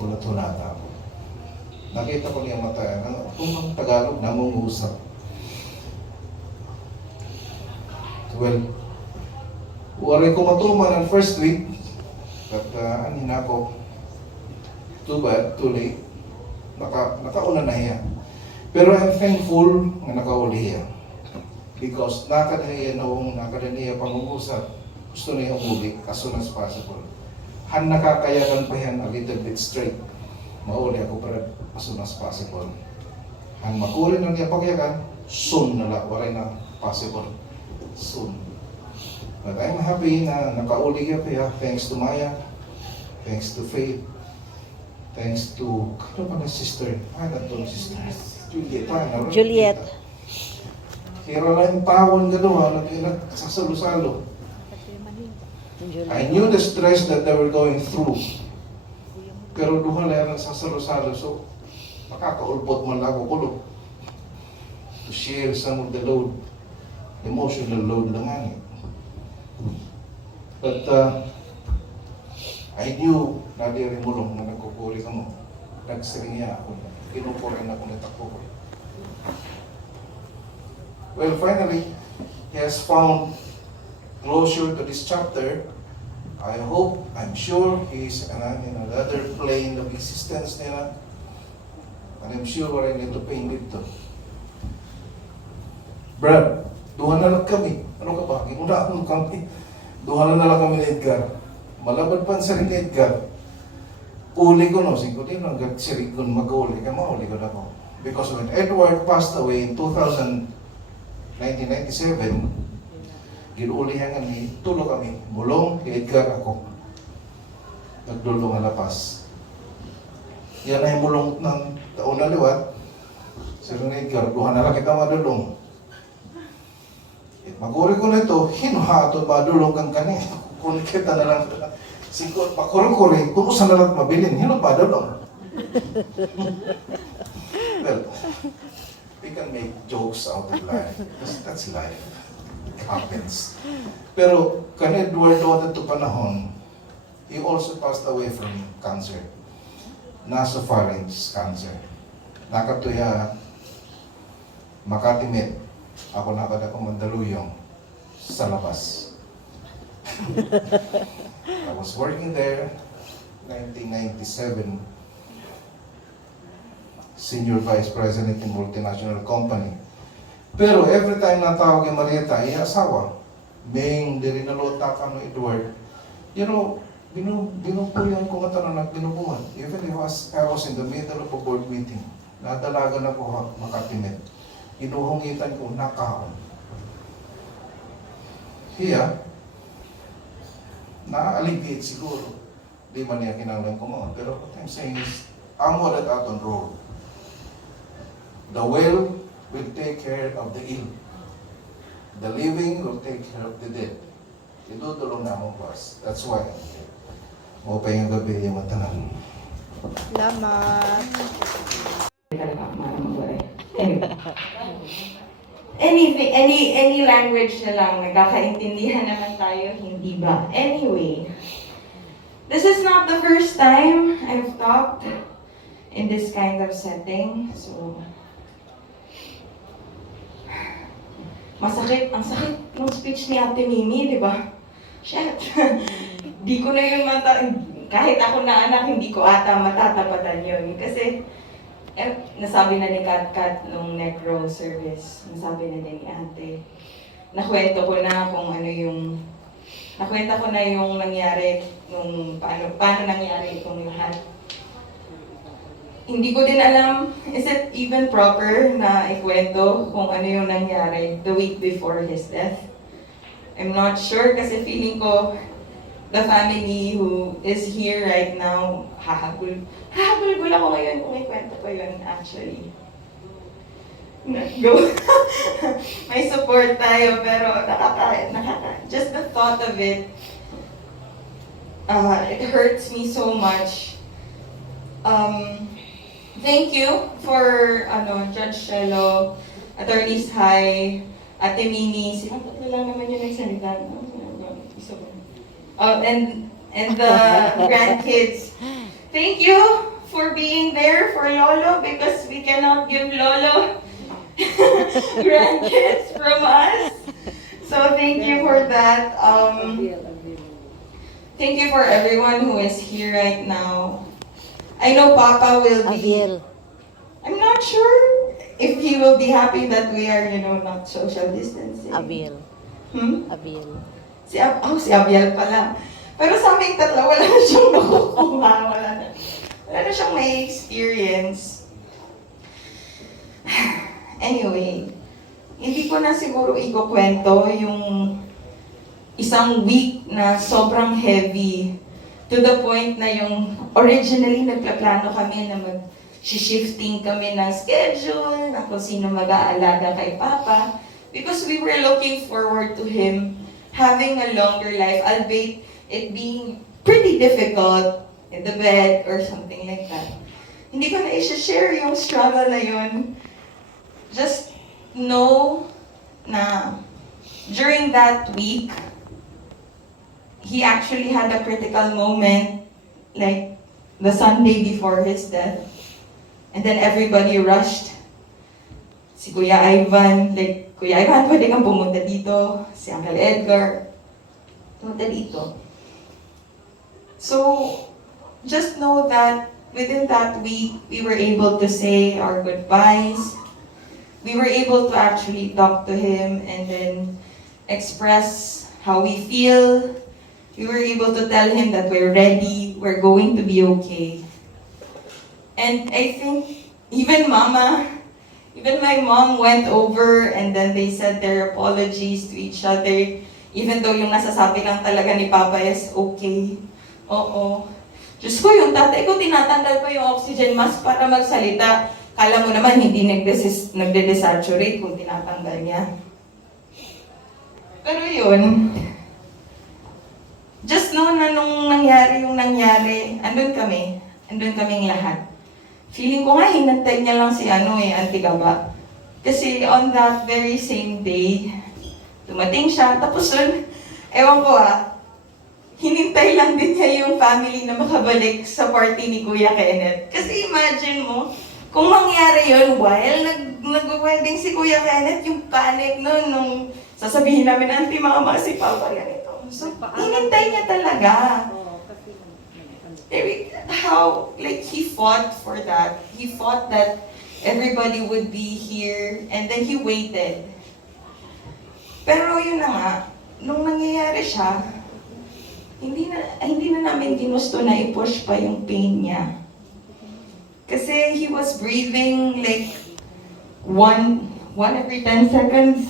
Hulat-hulata ako. Nakita ko niya mata, kung Tagalog na mong usap. Well, wari ko matuman ang first week, at anin ako, too bad, too late, nakauna na hiya. Pero I'm thankful na nakauli hiya. Because nakada niya pangungusap, gusto niya umuli as soon as possible. Han nakakayagan pa yan a little bit straight. Mauli ako para as soon as possible. Han makuri na niya pagyagan, soon na lang, waray na possible. Soon. But I'm happy na nakauli ka pa, thanks to Maya, thanks to Faith, thanks to, ano pa na sister? Ano sister? Juliet. Kira lang tawon gano'n, nagsasalo-salo. I knew the stress that they were going through. Pero duha lang nagsasalo-salo, so makakaulpot man lang ako kulog. To share some of the load, emotional load lang nga. But I knew na di rin Mulong na nagkukuri ka mo. Nagsiring niya ako. Kinukurin ako ng takbo ko. Well, finally, he has found closure to this chapter. I hope, I'm sure he's in another plane of existence nila. And I'm sure we're in ito pain dito. Brad, duha na lang kami. Ano ka ba? Una kami. Duha na lang kami ni Edgar. Malabad pa sa rin ni Edgar. Uli ko no, siguro din ang sirig ko mag-uli ka, mauli ko na ako. Because when Edward passed away in 1997, ginuulihan kami, tulo kami, Mulong, Edgar, ako. Nagdulo nga lapas. Yan ay Mulong ng taon na liwat. Sir Edgar, duha na lang kita madulong. Maguri ko na ito, hinuhato madulong kang kani. Kung kita na lang, siguro, makuri-kuri, kung usan na lang mabilin, hino madulong. Well, we can make jokes out of life. That's life. It happens. Pero, kan Edward Oda to panahon, he also passed away from cancer. Nasopharynx cancer. Nakatuya, makatimit. Ako nakada ko mandaluyong sa labas. I was working there, 1997. Senior Vice President in multinational company. Pero every time natawag kay Marieta, asawa, Bing, di rin nalota ka no Edward. You know, binupuyan ko nga tanong binubuhan. Even if I was in the middle of a board meeting, nadalagan ako makatimit. Inuhungitan ko, nakaon. Hiya, na-alleviate siguro. Di man niya kinanglan ko mo. Pero what I'm saying is, amo that out on road. The well will take care of the ill. The living will take care of the dead. Idudulong na akong pas. That's why I'm here. Mo pa yung gabi yung matanan. Salamat. Anything, any language na lang, nagkakaintindihan naman tayo, hindi ba? Anyway, this is not the first time I've talked in this kind of setting, so masakit, ang sakit ng speech ni Ate Mimi, di ba? Shit, di ko na yun kahit ako na anak, hindi ko ata matatapatan yun, kasi nasabi na ni Kat nung necro service, nasabi na din ni Ate. Nakwento ko na kung ano yung, nakwento ko na yung nangyari, nung paano nangyari itong lahat. Hindi ko din alam, is it even proper na ikwento kung ano yung nangyari the week before his death? I'm not sure kasi feeling ko the family who is here right now, hahabol ako ngayon kung ikwento ko yun actually. Go. May support tayo, pero just the thought of it, it hurts me so much. Thank you for Judge Shelo, Attorneys High, Ate Mini, silang tatlo lang naman yung nagsalita. And the grandkids. Thank you for being there for Lolo, because we cannot give Lolo grandkids from us. So thank you for that. Thank you for everyone who is here right now. I know Papa will be... I'm not sure if he will be happy that we are, not social distancing. Abiel. Abiel. Si Abiel pala. Pero sa aming tatlo, wala na siyang nakukuha. Wala na siyang may experience. Anyway, hindi ko na siguro ikukwento yung isang week na sobrang heavy, to the point na yung originally nagplaplano kami na mag-shifting kami ng schedule, na kung sino mag-aalaga kay Papa, because we were looking forward to him having a longer life, albeit it being pretty difficult in the bed or something like that. Hindi ko na i-share yung struggle na yun. Just know na during that week, he actually had a critical moment, like the Sunday before his death. And then everybody rushed. Si Kuya Ivan, Kuya Ivan, pwede kang pumunta dito. Si Uncle Edgar, pumunta dito. So, just know that within that week, we were able to say our goodbyes. We were able to actually talk to him and then express how we feel. We were able to tell him that we're ready, we're going to be okay. And I think even my mom went over and then they said their apologies to each other, even though yung nasasabi lang talaga ni Papa is okay. Oo. Diyos ko, yung tatay ko, tinatanggal pa yung oxygen mask para magsalita. Kala mo naman, hindi nagde-desaturate kung tinatanggal niya. Pero yun, just know na nung nangyari yung nangyari, andun kaming lahat. Feeling ko nga, hinantay niya lang si Auntie Gaba. Kasi on that very same day, dumating siya, tapos nun, ewan ko hinintay lang din niya yung family na makabalik sa party ni Kuya Kenneth. Kasi imagine mo, kung mangyari yun while nag-wedding si Kuya Kenneth, yung panic nun, nung sasabihin namin, Auntie, mama, si Papa ganito. So, hinintay niya talaga. How, he fought for that. He fought that everybody would be here, and then he waited. Pero yun na nga, nung nangyayari siya, hindi na namin ginusto na i-push pa yung pain niya. Kasi he was breathing like one every 10 seconds,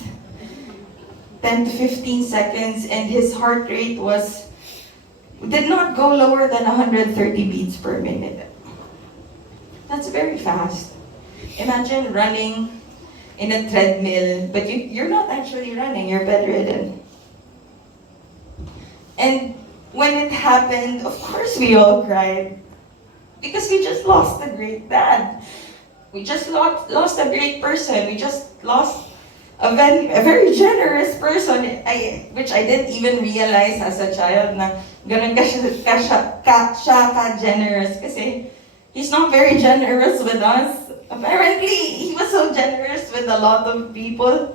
10 to 15 seconds, and his heart rate did not go lower than 130 beats per minute. That's very fast. Imagine running in a treadmill, but you're not actually running, you're bedridden. And when it happened, of course we all cried. Because we just lost a great dad. We just lost a great person. We just lost a very generous person, which I didn't even realize as a child na ganun siya ka-generous. Kasi he's not very generous with us. Apparently, he was so generous with a lot of people.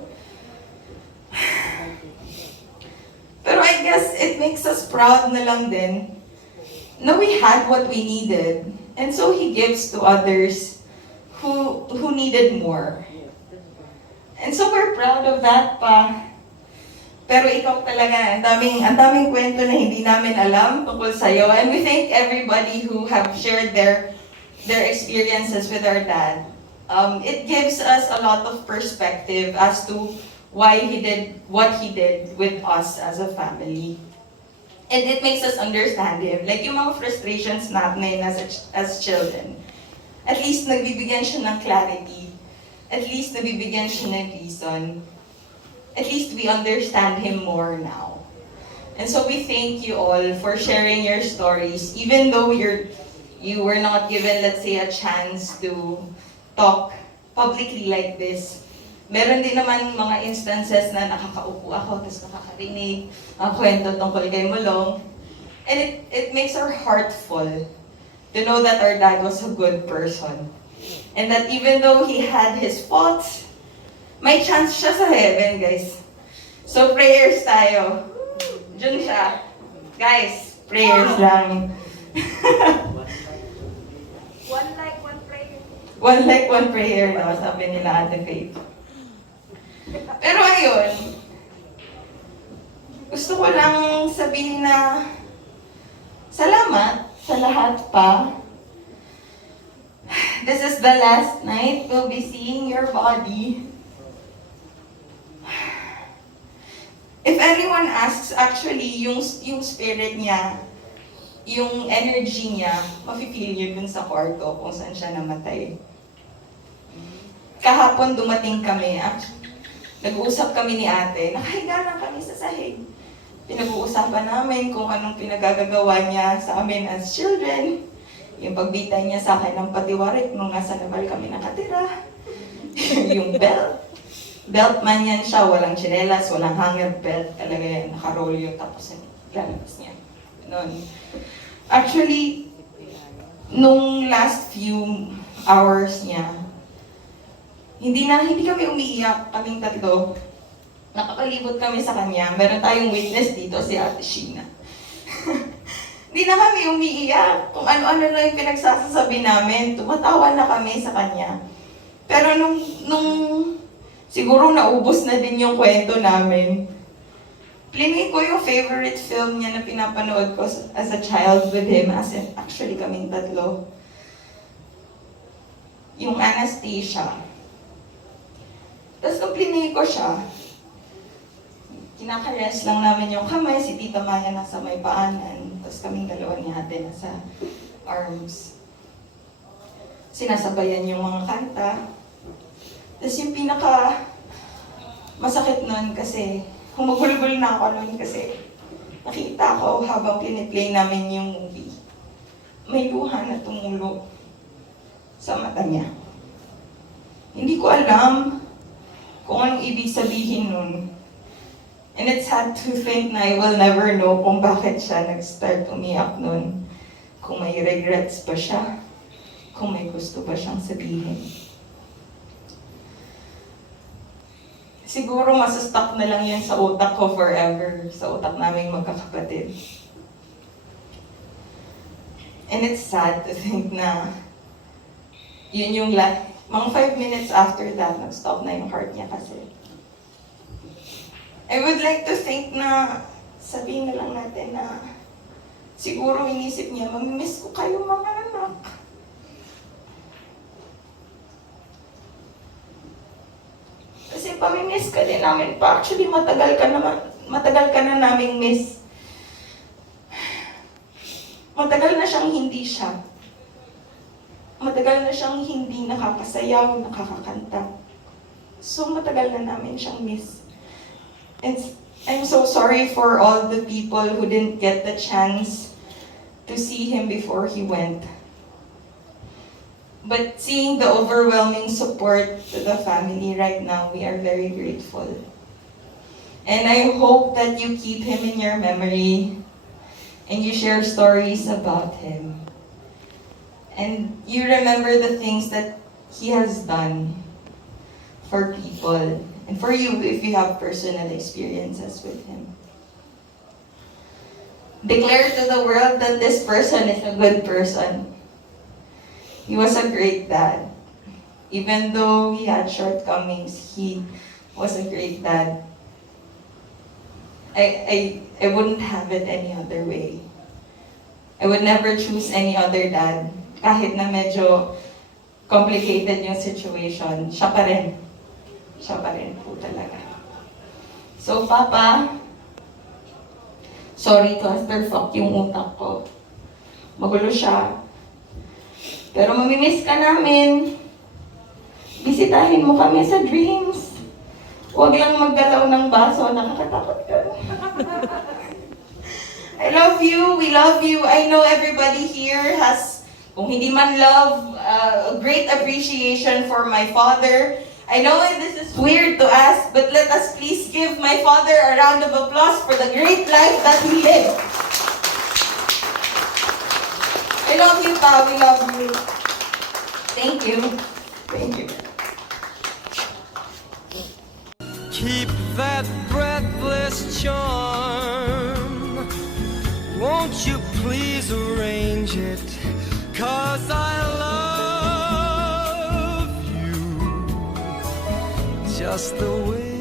Pero I guess it makes us proud na lang din na we had what we needed. And so he gives to others who needed more. And so we're proud of that pa. Pero ikaw talaga, ang daming kwento na hindi namin alam tungkol sa'yo. And we thank everybody who have shared their experiences with our dad. It gives us a lot of perspective as to why he did what he did with us as a family. And it makes us understand him. Like yung mga frustrations natin as children. At least nagbibigyan siya ng clarity. At least nabibigyan siya ng reason. At least we understand him more now. And so we thank you all for sharing your stories. Even though you were not given, let's say, a chance to talk publicly like this, meron din naman mga instances na nakakaupo ako, tapos nakakarinig ang kwento tungkol kay Mulong. And it makes our heart full to know that our dad was a good person. And that even though he had his faults, may chance siya sa heaven, guys. So prayers tayo. Diyan siya. Guys, prayers lang. One like, one prayer. One like, one prayer daw, sabi nila Ate Faith. Pero ayun, gusto ko lang sabihin na salamat sa lahat pa. This is the last night we'll be seeing your body. If anyone asks, actually, yung spirit niya, yung energy niya, mafe-feel yun dun sa kwarto kung saan siya namatay. Kahapon dumating kami, nag-uusap kami ni ate, nakahiga lang kami sa sahig. Pinag-uusapan namin kung anong pinagagagawa niya sa amin as children. Yung pagbitay niya sa akin ng patiwarik nung nasa Naval kami nakatira. Yung belt. Belt man yan siya, walang tsinelas, walang hanger belt. Talaga yan, nakaroll yung tapos lalabas niya. Ganun. Actually, nung last few hours niya, hindi kami umiiyak, kaming tatlo. Nakapalibot kami sa kanya. Meron tayong witness dito, si Ate Sheena. Hindi na kami umiiyak. Kung ano-ano na yung pinagsasabi namin, tumatawa na kami sa kanya. Pero nung siguro naubos na din yung kwento namin, plinay ko yung favorite film niya na pinapanood ko as a child with him, as in actually kaming tatlo. Yung Anastasia. Tapos nung plinay ko siya, kinakares lang namin yung kamay, si Tita Maya nasa may paanan, tapos kaming dalawa ni ate nasa arms. Sinasabayan yung mga kanta. Tapos yung pinaka masakit nun kasi humagulgul na ako nun kasi nakita ko habang piniplay namin yung movie. May luha na tumulo sa mata niya. Hindi ko alam kung anong ibig sabihin nun. And it's sad to think na I will never know kung bakit siya nag-start umiyak nun. Kung may regrets ba siya. Kung may gusto ba siyang sabihin. Siguro masustuck na lang yan sa utak ko forever. Sa utak naming magkakapatid. And it's sad to think na yun yung mga 5 minutes after that, nag-stop na yung heart niya kasi. I would like to think na sabihin na lang natin na siguro inisip niya, mamimiss ko kayo mga anak. Kasi pamimiss ka din namin pa. Actually, matagal ka na naming miss. Matagal na siyang hindi siya. Matagal na siyang hindi nakakasayaw, nakakakanta. So, matagal na namin siyang miss. And I'm so sorry for all the people who didn't get the chance to see him before he went. But seeing the overwhelming support to the family right now, we are very grateful. And I hope that you keep him in your memory and you share stories about him. And you remember the things that he has done for people. And for you, if you have personal experiences with him. Declare to the world that this person is a good person. He was a great dad. Even though he had shortcomings, he was a great dad. I wouldn't have it any other way. I would never choose any other dad. Kahit na medyo complicated yung situation, siya pa rin. Siya pa rin po talaga. So, Papa, Sorry to fuck yung utak ko. Magulo siya. Pero mamimiss ka namin. Bisitahin mo kami sa dreams. Huwag lang maggalaw ng baso, nakakatakot ka. I love you, we love you. I know everybody here has, kung hindi man love, a great appreciation for my father. I know this is weird to ask, but let us please give my father a round of applause for the great life that he lived. I love you, Pa. We love you. Thank you. Thank you. Keep that breathless charm. Won't you please arrange it? 'Cause I love you just the way.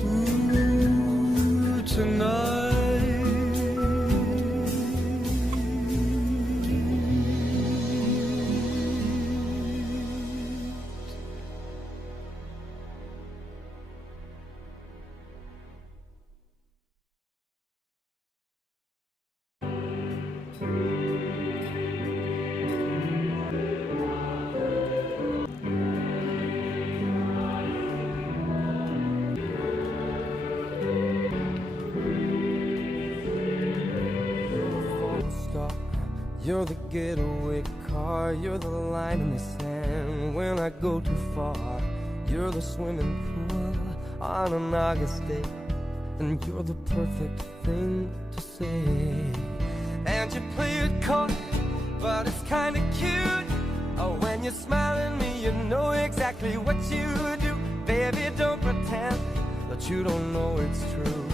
Ooh, tonight. You're the getaway car, you're the line in the sand when I go too far. You're the swimming pool on an August day, and you're the perfect thing to say. And you play it coy, but it's kinda cute. Oh, when you smile at me, you know exactly what you do. Baby, don't pretend that you don't know it's true,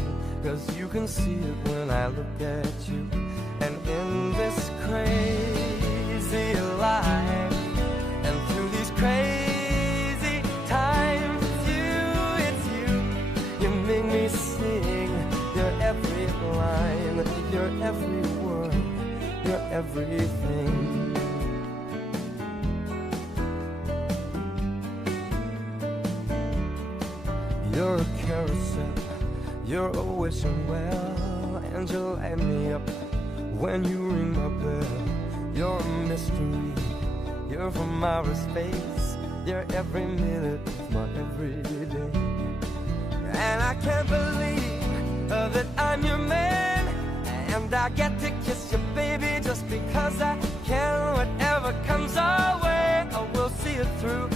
'cause you can see it when I look at you. And in this crazy life, and through these crazy times, it's you, you make me sing your every line, your every word, your everything. You're a carousel, you're a wishing well, and you light me up when you ring my bell. You're a mystery, you're from outer space, you're every minute of my everyday. And I can't believe that I'm your man, and I get to kiss you, baby, just because I can. Whatever comes our way, I will see it through,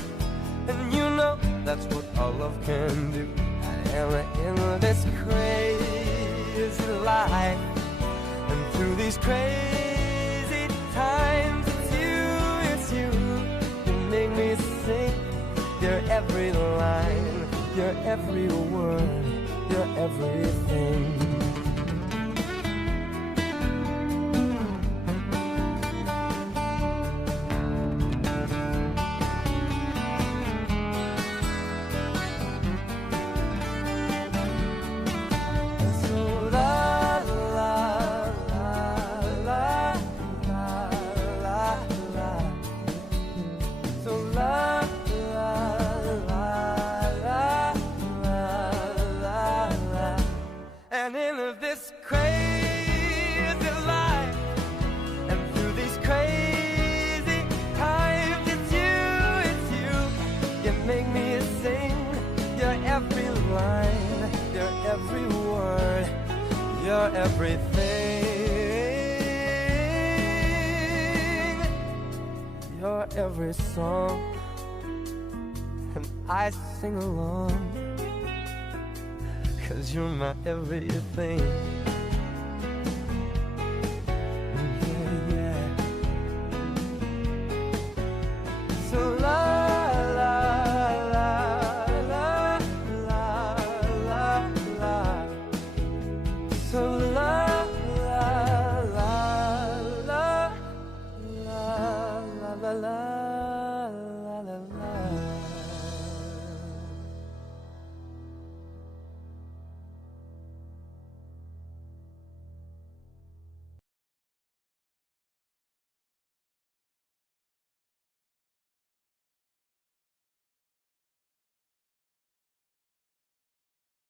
and you know that's what all love can do. And in this crazy life, and through these crazy times, it's you, you make me sing your every line, your every word, your everything. And in this crazy life, and through these crazy times, it's you, you make me sing your every line, your every word, your everything, your every song, and I sing along. 'Cause you're my everything.